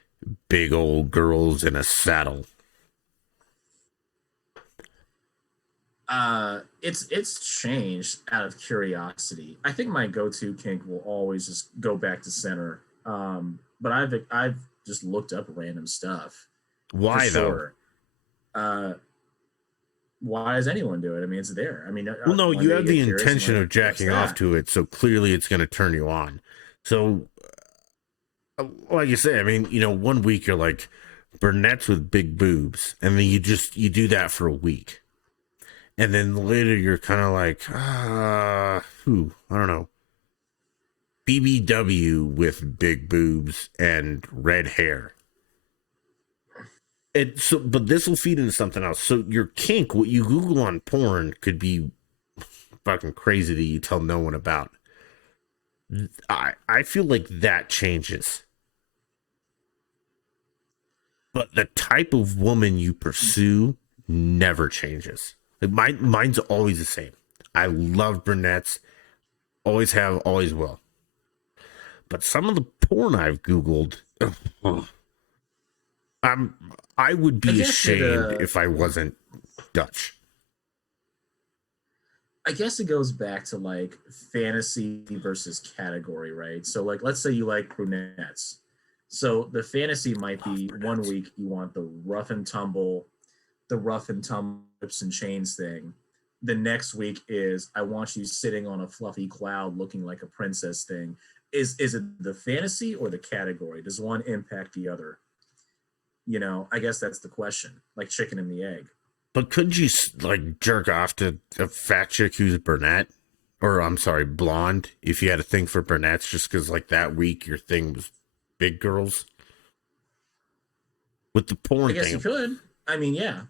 big old girls in a saddle. It's changed out of curiosity. I think my go-to kink will always just go back to center. But I've just looked up random stuff for Why, though? sure. Uh, why does anyone do it? I mean, it's there. I mean, Well, no, one you day have you the get curious and intention like, of what's jacking off that? to it, so clearly it's going to turn you on. So, like you say, I mean, one week you're like brunettes with big boobs, and then you do that for a week, and then later you're kind of like, I don't know, BBW with big boobs and red hair. But this will feed into something else. So your kink, what you Google on porn, could be fucking crazy that you tell no one about. I feel like that changes, but the type of woman you pursue never changes. Like mine's always the same. I love brunettes, always have, always will. But some of the porn I've Googled, I'm I would I be guess ashamed if I wasn't Dutch. I guess it goes back to like fantasy versus category, right? So like let's say you like brunettes. So the fantasy might Love be one brunettes. week you want the rough and tumble whips and chains thing. The next week is I want you sitting on a fluffy cloud looking like a princess thing. Is it the fantasy or the category? Does one impact the other? I guess that's the question. Like chicken and the egg. But couldn't you like jerk off to a fat chick who's brunette? Or I'm sorry, blonde, if you had a thing for brunettes, just because like that week your thing was big girls? with the I porn guess thing. you could. I mean, yeah.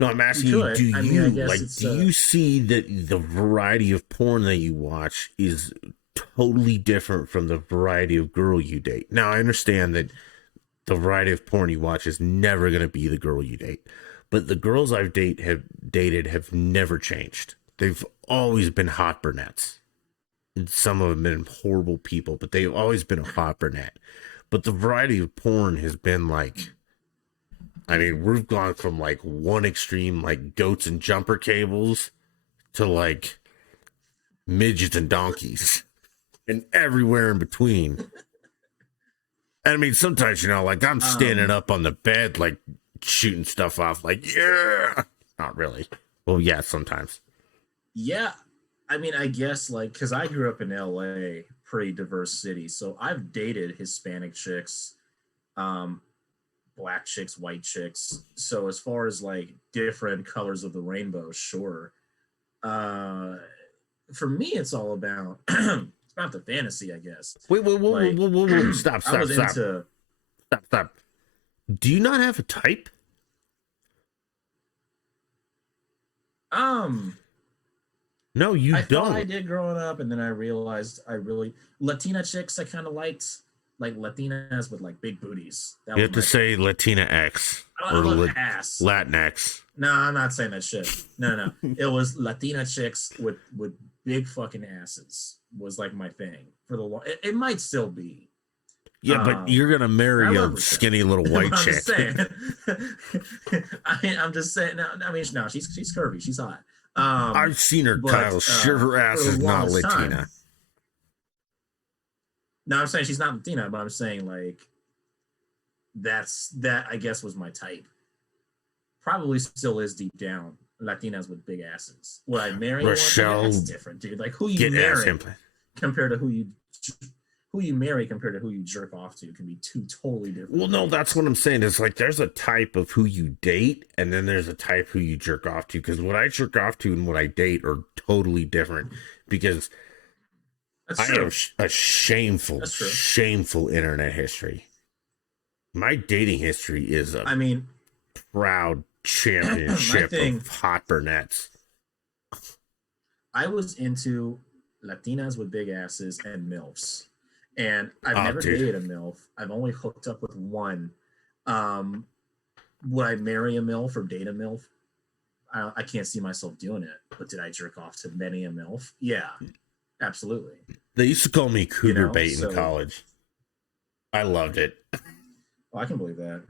No, I'm asking you, could. do I mean, I you guess like it's, do you see that the variety of porn that you watch is totally different from the variety of girl you date? Now, I understand that the variety of porn you watch is never going to be the girl you date, but the girls have dated have never changed. They've always been hot brunettes. And some of them have been horrible people, but they've always been a hot brunette. But the variety of porn has been like, I mean, we've gone from like one extreme, like goats and jumper cables, to like midgets and donkeys, and everywhere in between. And I mean, sometimes, like I'm standing up on the bed, like shooting stuff off, like, yeah. Not really. Well, yeah, sometimes. Yeah. I mean, I guess like, because I grew up in LA, pretty diverse city. So I've dated Hispanic chicks, um, black chicks, white chicks. So as far as like different colors of the rainbow, sure. Uh, for me, it's all about it's about the fantasy, I guess. Like Stop, I stop, was stop, into stop, stop. Do you not have a type? um No, you I thought I don't. did growing up, and then I realized I really Latina chicks I kind of liked, like Latinas with like big booties. That You was have to my say thing. Latina X I or love ass. Latinx. No, I'm not saying that shit. No, no, it was Latina chicks with big fucking asses was like my thing for the long. It might still be. Yeah, but you're gonna I marry love a Rochelle. skinny little white I'm chick. just saying. I mean, I'm just saying. No, I mean, no, she's curvy. She's hot. I've seen her, But Kyle. Sure, her ass for the is not longest Latina. time, no, I'm saying she's not Latina, but I'm saying like that. I guess was my type. Probably still is deep down. Latinas with big asses. Would I marry one? Yeah, Rochelle, that's different, dude. Like who you get ass marry implant. compared to who you marry compared to who you jerk off to can be two totally different. Well, no, things. that's what I'm saying. Is like there's a type of who you date, and then there's a type who you jerk off to. Because what I jerk off to and what I date are totally different. Because That's I true. have a shameful internet history. My dating history is a I mean, proud championship thing- of hot brunettes. I was into Latinas with big asses and MILFs. And I've never dude. dated a MILF. I've only hooked up with one. Would I marry a MILF or date a MILF? I can't see myself doing it. But did I jerk off to many a MILF? Yeah, absolutely. They used to call me cougar bait so- in college. I loved it. Oh, I can believe that.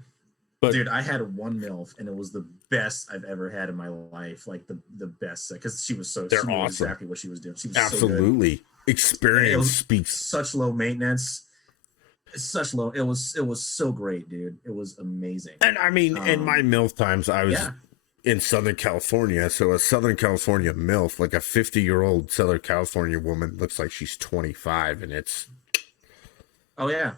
But Dude, I had one MILF and it was the best I've ever had in my life. Like the best, because she was so They're she knew awesome. exactly what she was doing. She was absolutely. So good. Experience speaks. Such low maintenance. Such low. It was so great, dude. It was amazing. And I mean, in my MILF times, I was in Southern California. So a Southern California MILF, like a 50-year-old Southern California woman, looks like she's 25, and it's. Oh yeah.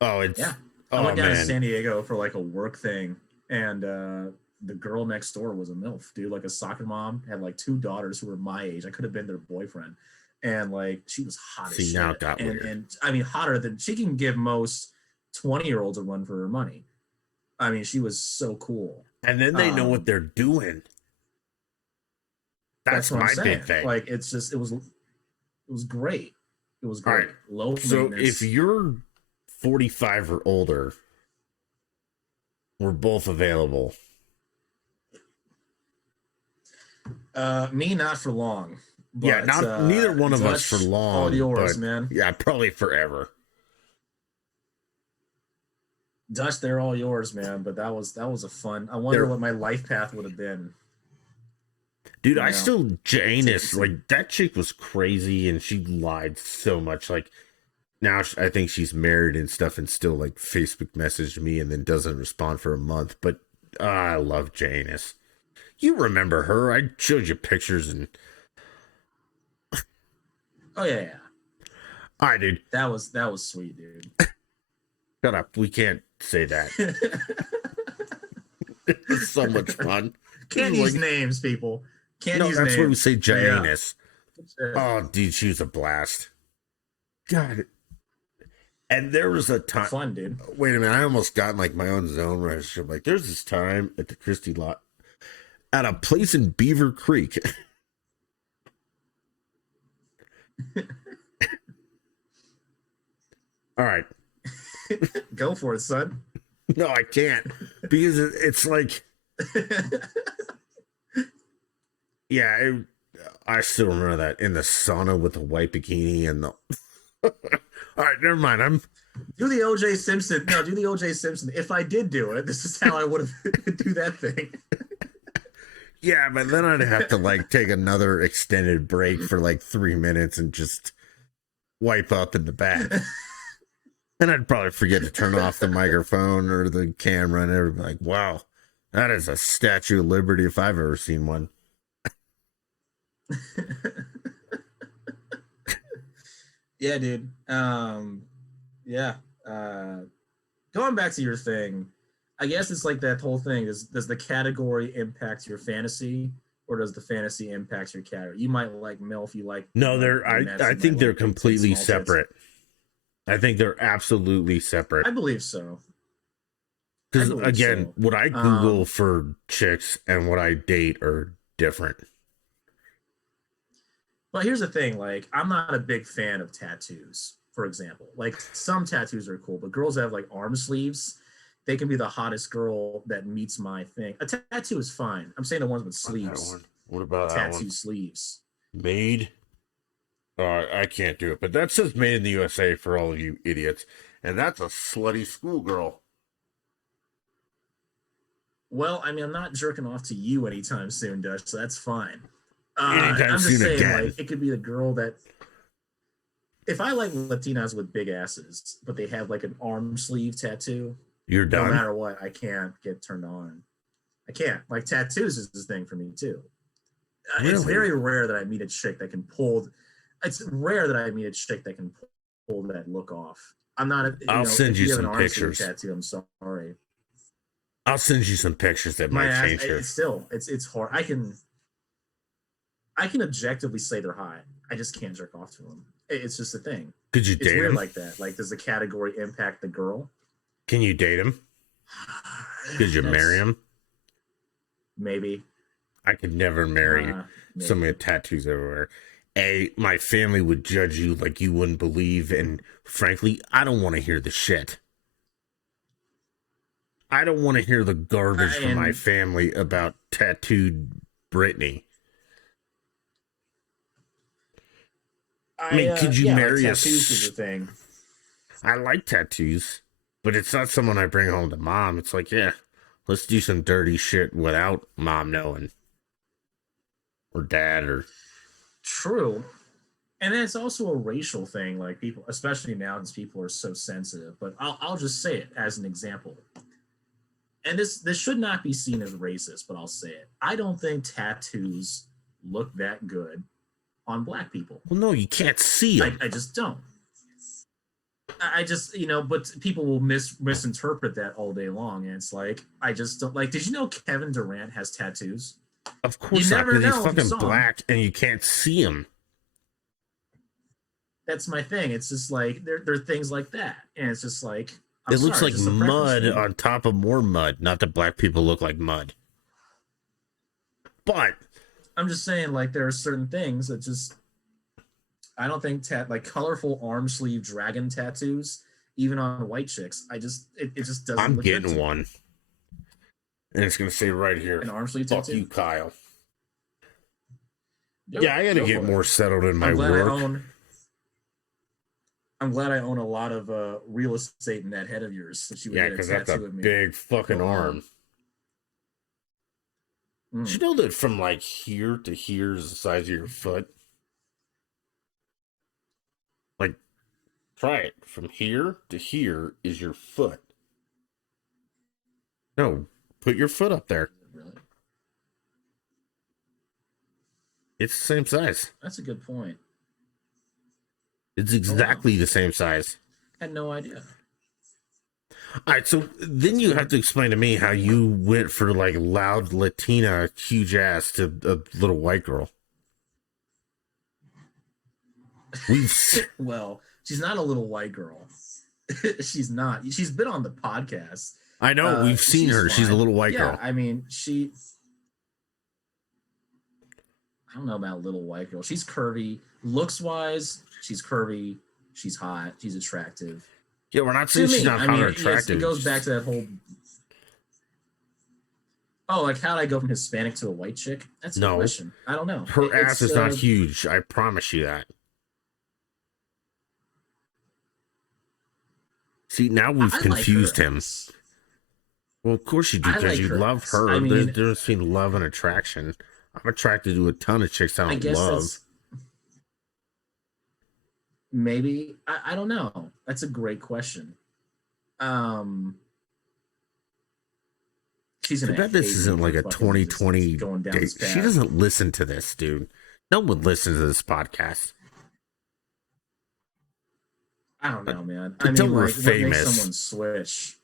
Oh, it's. Yeah. Oh, I went down man. to San Diego for like a work thing, and the girl next door was a MILF, dude, like a soccer mom, had like 2 daughters who were my age. I could have been their boyfriend. And like she was hot as shit. Now it got weird. And I mean hotter than she can give most 20-year-olds a run for her money. I mean, she was so cool. And then they know what they're doing. That's what my I'm saying. big thing. Like it was great. It was great. Right. Low So maintenance. if you're 45 or older, we're both available. Me not for long. But, yeah, not neither one of us Dutch, for long. all yours, but man. Yeah, probably forever. Dutch, they're all yours, man. But that was a fun. I wonder what my life path would have been. Dude, I still Janice, like that chick was crazy and she lied so much. Like now I think she's married and stuff and still like Facebook messaged me and then doesn't respond for a month. But I love Janice. You remember her. I showed you pictures and Oh yeah. all right, dude. That was sweet, dude. Shut up. We can't say that. It was so much fun. Can't use names, people. Can't use that's names. what we say, Janice. Yeah. Oh, dude, she was a blast. God. And there was a time. Fun, dude. Wait a minute, I almost got in like my own zone where I was like, there's this time at the Christie lot at a place in Beaver Creek. All right. Go for it, son. No, I can't because it's like, yeah, I still remember that in the sauna with the white bikini and the. All right, never mind. Do the OJ Simpson. No, do the OJ Simpson. If I did do it, this is how I would have do that thing. Yeah, but then I'd have to like take another extended break for like 3 minutes and just wipe up in the bath. And I'd probably forget to turn off the microphone or the camera, and everybody like, wow, that is a Statue of Liberty if I've ever seen one. Yeah, dude. Yeah. Going back to your thing, I guess it's like that whole thing is, does the category impact your fantasy, or does the fantasy impact your category? You might like MILF, you like No, brunettes, I you think might they're like big tits, completely small tits. separate. I think they're absolutely separate. I believe so. Because believe again, so. what I Google for chicks and what I date are different. But here's the thing, like, I'm not a big fan of tattoos, for example. Like, some tattoos are cool, but girls that have like arm sleeves, they can be the hottest girl that meets my thing. A tattoo is fine. I'm saying the ones with sleeves. What about that Tattoo one? sleeves. Made? I can't do it. But that says made in the USA for all of you idiots. And that's a slutty schoolgirl. Well, I mean, I'm not jerking off to you anytime soon, Dutch, so that's fine. Anytime I'm just soon saying, again. like, it could be the girl that. If I like Latinas with big asses, but they have like an arm sleeve tattoo, You're done. no matter what, I can't get turned on. I can't. Like, tattoos is this thing for me too. Really? It's very rare that I meet a chick that can pull. It's rare that I meet a chick that can pull that look off. I'm not. I'll send you have some an arm sleeve pictures. tattoo, I'm sorry. I'll send you some pictures that My might ass, change it. it's still it's hard. I can objectively say they're hot. I just can't jerk off to them. It's just a thing. Could you It's date weird him? like that. Like, does the category impact the girl? Can you date him? Could you marry him? Maybe. I could never marry Maybe. somebody with tattoos everywhere. My family would judge you like you wouldn't believe, and frankly, I don't want to hear the shit. I don't want to hear the garbage from my family about tattooed Brittany. I mean, could you marry like a tattoos is a thing? I like tattoos, but it's not someone I bring home to mom. It's like, yeah, let's do some dirty shit without mom knowing. Or dad, or... True. And then it's also a racial thing. Like, people, especially now, since people are so sensitive. But I'll just say it as an example. And this should not be seen as racist, but I'll say it. I don't think tattoos look that good on black people. Well, no, you can't see them. I just don't. I just, but people will misinterpret that all day long. And it's like, I just don't like. Did you know Kevin Durant has tattoos? Of course not, because he's fucking black and you can't see him. That's my thing. It's just like, there are things like that. And it's just like, it looks like mud on top of more mud. Not that black people look like mud. But I'm just saying, like, there are certain things that just, I don't think like colorful arm sleeve dragon tattoos, even on white chicks, it just doesn't. I'm getting one, and it's gonna say right here, an arm sleeve "Fuck tattoo." you, Kyle. Yep, yeah, I got to get more settled in my work. I'm glad I own a lot of real estate in that head of yours. So yeah, because that's a big fucking arm. Did you know that from like here to here is the size of your foot? Like, try it. From here to here is your foot. No, put your foot up there. Really? It's the same size. That's a good point. It's exactly the same size. I had no idea. All right, so then you have to explain to me how you went for like loud Latina, huge ass to a little white girl. Well, she's not a little white girl. She's not. She's been on the podcast. I know, we've seen her. She's a little white girl. I mean, I don't know about little white girl. She's curvy. Looks wise, she's curvy. She's hot. She's attractive. Yeah, we're not saying she's not hot or attractive. Yes, it goes back to that whole. Oh, like how'd I go from Hispanic to a white chick? That's a good question. I don't know. Her ass is not huge. I promise you that. See, now we've confused him. Well, of course you do, because you love her. I mean, there's difference between love and attraction. I'm attracted to a ton of chicks I don't love. Maybe. I don't know. That's a great question. She's gonna. I bet this isn't like a 2020 date. She doesn't listen to this, dude. No one listens to this podcast. I don't know, man. I mean, like, what makes someone switch?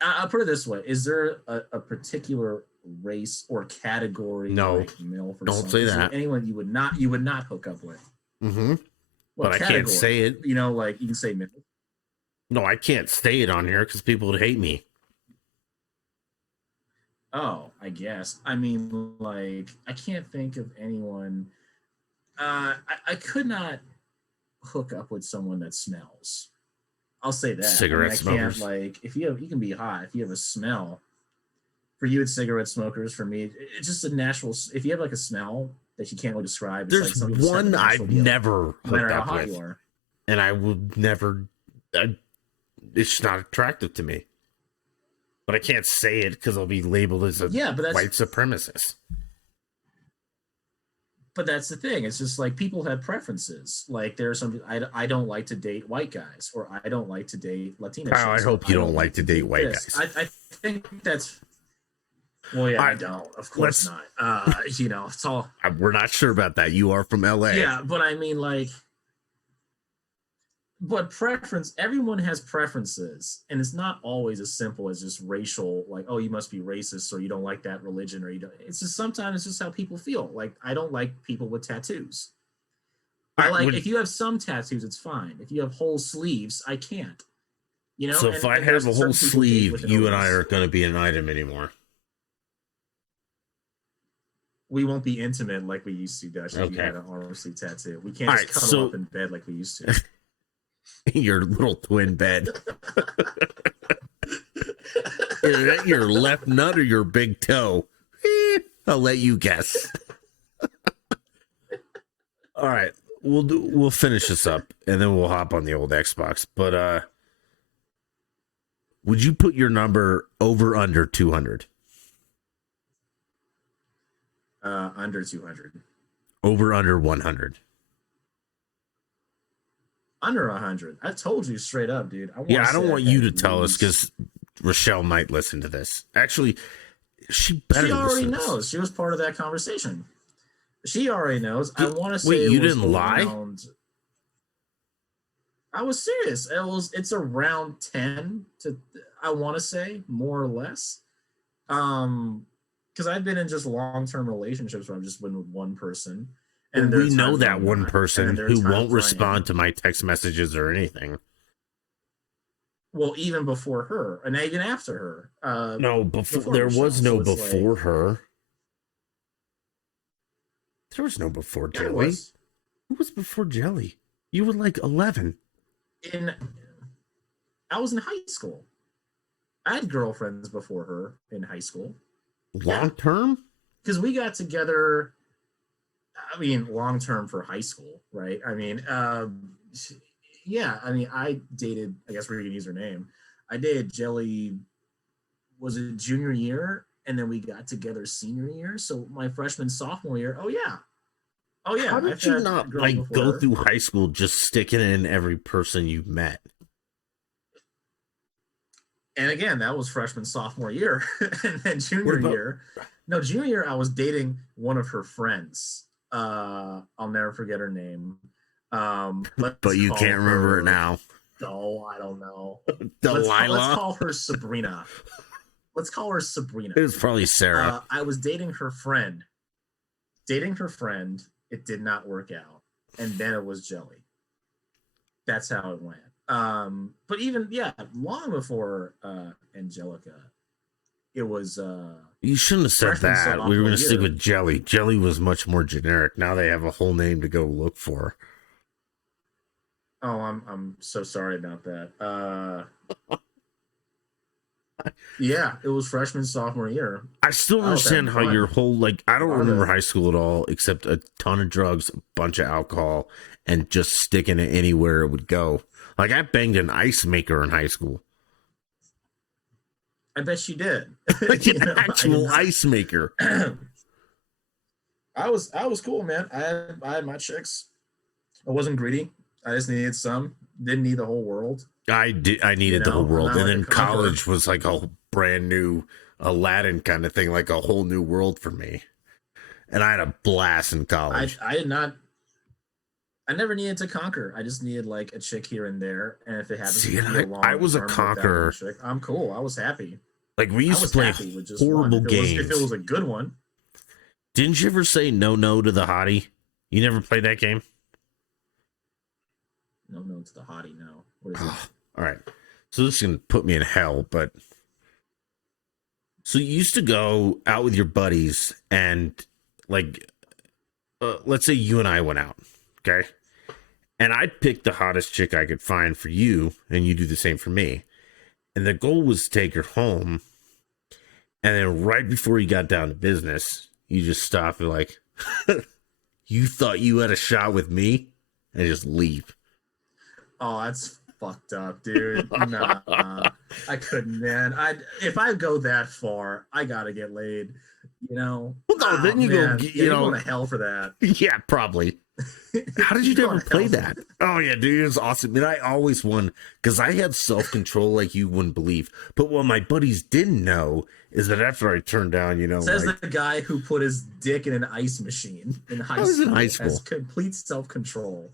I'll put it this way: is there a particular race or category? No, like male for don't say that. Anyone you would not hook up with. Mm-hmm. But I can't say it. You know, like you can say male. No, I can't say it on here because people would hate me. Oh, I guess. I mean, like, I can't think of anyone. I could not hook up with someone that smells. I'll say that. Cigarette smokers. Like, if you can be hot. If you have a smell, for you it's cigarette smokers. For me, it's just a natural. If you have like a smell that you can't really describe, there's like one I've never hooked up with, you are. And I would never. It's not attractive to me. But I can't say it because I'll be labeled as a white supremacist. But that's the thing. It's just like people have preferences. Like there are some. I don't like to date white guys, or I don't like to date Latina. Oh, I hope you don't like to date white guys. I think that's. Well, yeah, I don't. Of course not. You know, it's all. We're not sure about that. You are from LA. Yeah, but I mean, like. But preference, everyone has preferences, and it's not always as simple as just racial, like, oh, you must be racist or you don't like that religion or you don't. It's just sometimes it's just how people feel. Like, I don't like people with tattoos. If you have some tattoos, it's fine. If you have whole sleeves, I can't. You know. So if I have a whole sleeve, you and I aren't going to be an item anymore. We won't be intimate like we used to, Dutch. If you had an arm sleeve tattoo, we can't just cuddle up in bed like we used to. Your little twin bed. Is that your left nut or your big toe? I'll let you guess. All right, we'll finish this up and then we'll hop on the old Xbox. But would you put your number over under 200? Under 200. Over under 100. Under 100. I told you straight up, dude. I don't want you to tell us because Rochelle might listen to this. Actually, she already knows. She was part of that conversation. She already knows. I want to say. Wait, you didn't lie? I was serious. It's around 10 to. I want to say more or less. Because I've been in just long-term relationships where I've just been with one person. And we know that one person who won't respond to my text messages or anything. Well, even before her, and even after her. No, before there was no before her. There was no before Jelly. Who was before Jelly? You were like 11. I was in high school. I had girlfriends before her in high school. Long term? Because we got together. I mean, long term for high school, right? I mean, yeah. I mean, I dated. I guess we're gonna use her name. I dated Jelly. Was it junior year, and then we got together senior year. So my freshman sophomore year. Oh yeah. How did you not like go through high school just sticking in every person you've met? And again, that was freshman sophomore year, and then junior year. No, junior year I was dating one of her friends. I'll never forget her name. But you can't remember it now. No, I don't know. Delilah. Let's call her Sabrina. It was probably Sarah. I was dating her friend. It did not work out, and then it was Jelly. that's how it went. But even long before Angelica, it was You shouldn't have said freshman that. We were sophomore going to stick year. with Jelly. Jelly was much more generic. Now they have a whole name to go look for. Oh, I'm so sorry about that. Yeah, it was freshman sophomore year. I still I was having understand how your fun. whole, like, I A don't lot of remember the high school at all except a ton of drugs, a bunch of alcohol, and just sticking it anywhere it would go. Like, I banged an ice maker in high school. I bet you did. Like an I did actual not. ice maker. I was cool, man. I had my chicks. I wasn't greedy. I just needed some. Didn't need the whole world. I needed the whole I'm world. not And like a then conqueror. college was like a brand new Aladdin kind of thing, like a whole new world for me. And I had a blast in I college. I did not. I never needed to conquer. I just needed like a chick here and there, and if it happens See, to and be a I long was a term with that one conqueror. chick, I'm cool. I was happy. Like, we I used to was play happy with just one. horrible If it games. was a good one, Didn't you ever say no to the hottie? You never played that game? no, it's the hottie. No, what is it? Oh, all right. So this is going to put me in hell, but so you used to go out with your buddies and, like, let's say you and I went out, okay? And I'd pick the hottest chick I could find for you, and you do the same for me. And the goal was to take her home. And then right before you got down to business, you just stop and like, you thought you had a shot with me, and just leave. Oh, that's fucked up, dude. Nah, I couldn't, man. If I go that far, I gotta get laid. Well, no, Oh then you go, man, yeah, you're going to hell for that. yeah, probably. How did you You're never going to hell play for that? Oh yeah, dude, it was awesome. And I always won because I had self control like you wouldn't believe. But what my buddies didn't know is that after I turned down, Says like, the guy who put his dick in an ice machine in high I was in school. high Has school. complete self control.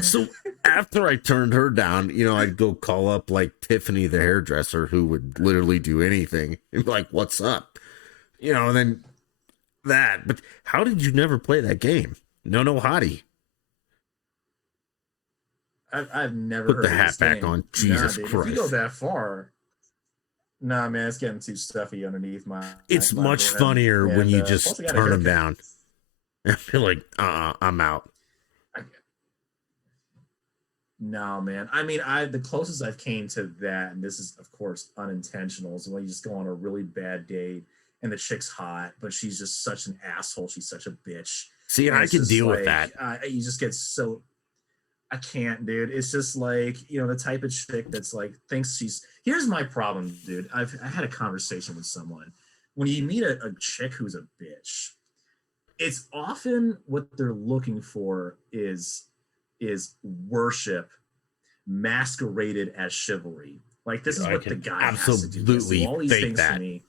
So after I turned her down, I'd go call up like Tiffany the hairdresser who would literally do anything and be like, "What's up?" And then that. But how did you never play that game? No hottie. I've never Put the heard of hat this back game. on. Nah, Jesus dude. If you go Christ. that far, nah, man, it's getting too stuffy underneath It's my much brim. funnier when And you plus, I just got a turn them haircut. down. I feel like, I'm out. I, no, man. I mean, the closest I've came to that, and this is of course unintentional, is when you just go on a really bad date and the chick's hot, but she's just such an asshole. She's such a bitch, See, and and I it's can just deal with like that. you just get so. I can't, dude. It's just like the type of chick that's like thinks she's. Here's my problem, dude. I had a conversation with someone. When you meet a chick who's a bitch, it's often what they're looking for is worship masqueraded as chivalry. Like this is I what the can guy has to do. He has to do absolutely all these fake things for that. me.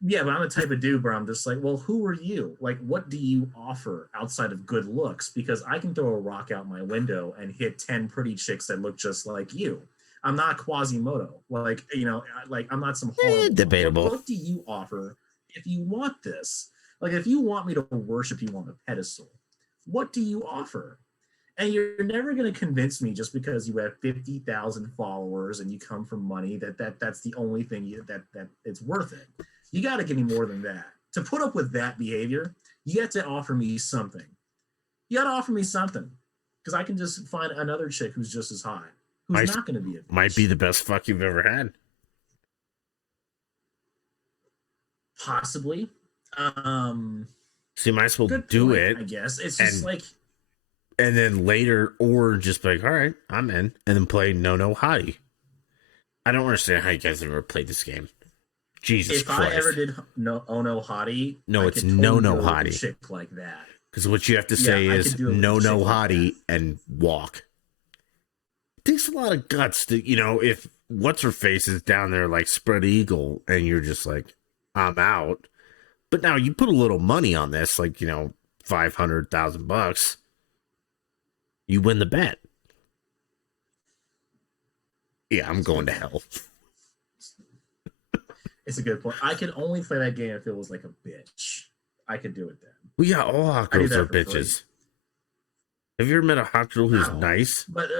Yeah, but I'm the type of dude where I'm just like, well, who are you? Like, what do you offer outside of good looks? Because I can throw a rock out my window and hit 10 pretty chicks that look just like you. I'm not Quasimodo. Like I'm not some horrible one. Debatable. What do you offer if you want this? Like, if you want me to worship you on a pedestal, what do you offer? And you're never going to convince me just because you have 50,000 followers and you come from money that's the only thing that it's worth it. You got to give me more than that. To put up with that behavior, you have to offer me something. You got to offer me something because I can just find another chick who's just as hot, who's Might, not going to be a bitch. might be the best fuck you've ever had. Possibly. So you might as well Good do point, it. I guess. It's just And like, and then later, or just be like, all right, I'm in, and then play no hottie. I don't understand how you guys ever played this game. Jesus if Christ. I ever did no hottie, No, I it's could totally no go with a hottie. chick like that. Because what you have to Yeah, say I could is do it with no a chick like hottie that. and walk. It takes a lot of guts to, if what's her face is down there like spread eagle and you're just like, I'm out. But now you put a little money on this, like, $500,000. You win the bet. Yeah, I'm It's a going good to point. hell. It's a good point. I could only play that game if it was like a bitch. I could do it then. Well, yeah, all hot I do girls that are for free. bitches. Have you ever met a hot girl who's No. nice? But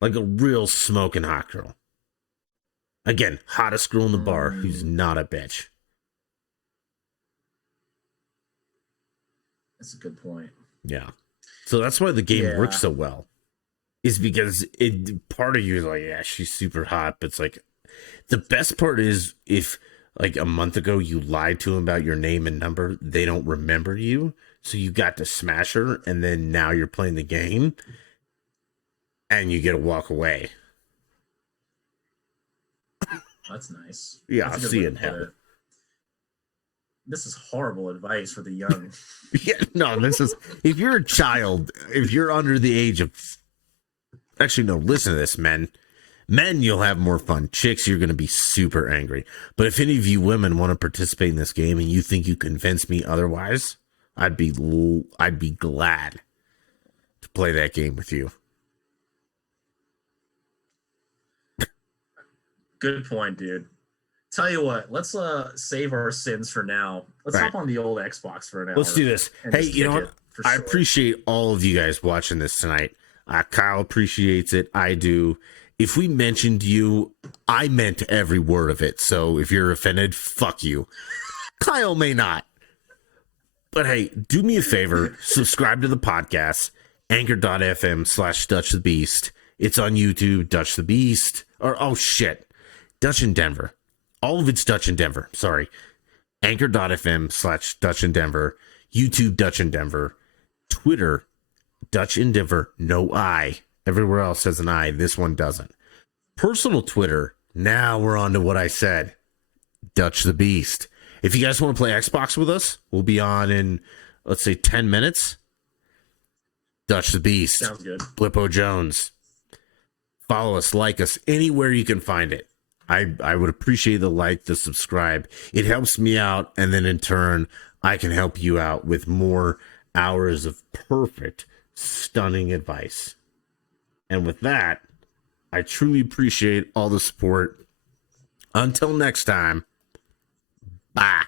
Like a real smoking hot girl. Again, hottest girl in the bar who's mm, not a bitch. that's a good point. Yeah. So that's why the game Yeah. works so well. Is because it part of you is like, yeah, she's super hot, but it's like the best part is if like a month ago you lied to them about your name and number, they don't remember you. So you got to smash her, and then now you're playing the game and you get to walk away. That's nice. Yeah, That's I'll a good see way you to in put hell. it. This is horrible advice for the young. Yeah, no, this is if you're a child, if you're under the age of actually no, listen to this, men. Men, you'll have more fun. Chicks, you're going to be super angry. But if any of you women want to participate in this game and you think you convince me otherwise, I'd be glad to play that game with you. Good point, dude. Tell you what, let's save our sins for now. Let's Right. hop on the old Xbox for an hour. Let's do this. and Hey, just you know kick what? it for I sure. appreciate all of you guys watching this tonight. Kyle appreciates it. I do. If we mentioned you, I meant every word of it. So if you're offended, fuck you. Kyle may not. But hey, do me a favor, subscribe to the podcast, anchor.fm/Dutch the Beast. It's on YouTube, Dutch the Beast. Or, oh shit, Dutch in Denver. All of it's Dutch in Denver. Sorry. Anchor.fm/Dutch in Denver. YouTube, Dutch in Denver. Twitter, Dutch in Denver, no I. Everywhere else has an I. This one doesn't. Personal Twitter, now we're on to what I said. Dutch the Beast. If you guys want to play Xbox with us, we'll be on in, let's say, 10 minutes. Dutch the Beast. Sounds good. Blipo Jones. Follow us, like us, anywhere you can find it. I would appreciate the like, the subscribe. It helps me out, and then in turn, I can help you out with more hours of perfect, stunning advice. And with that, I truly appreciate all the support. Until next time, bye.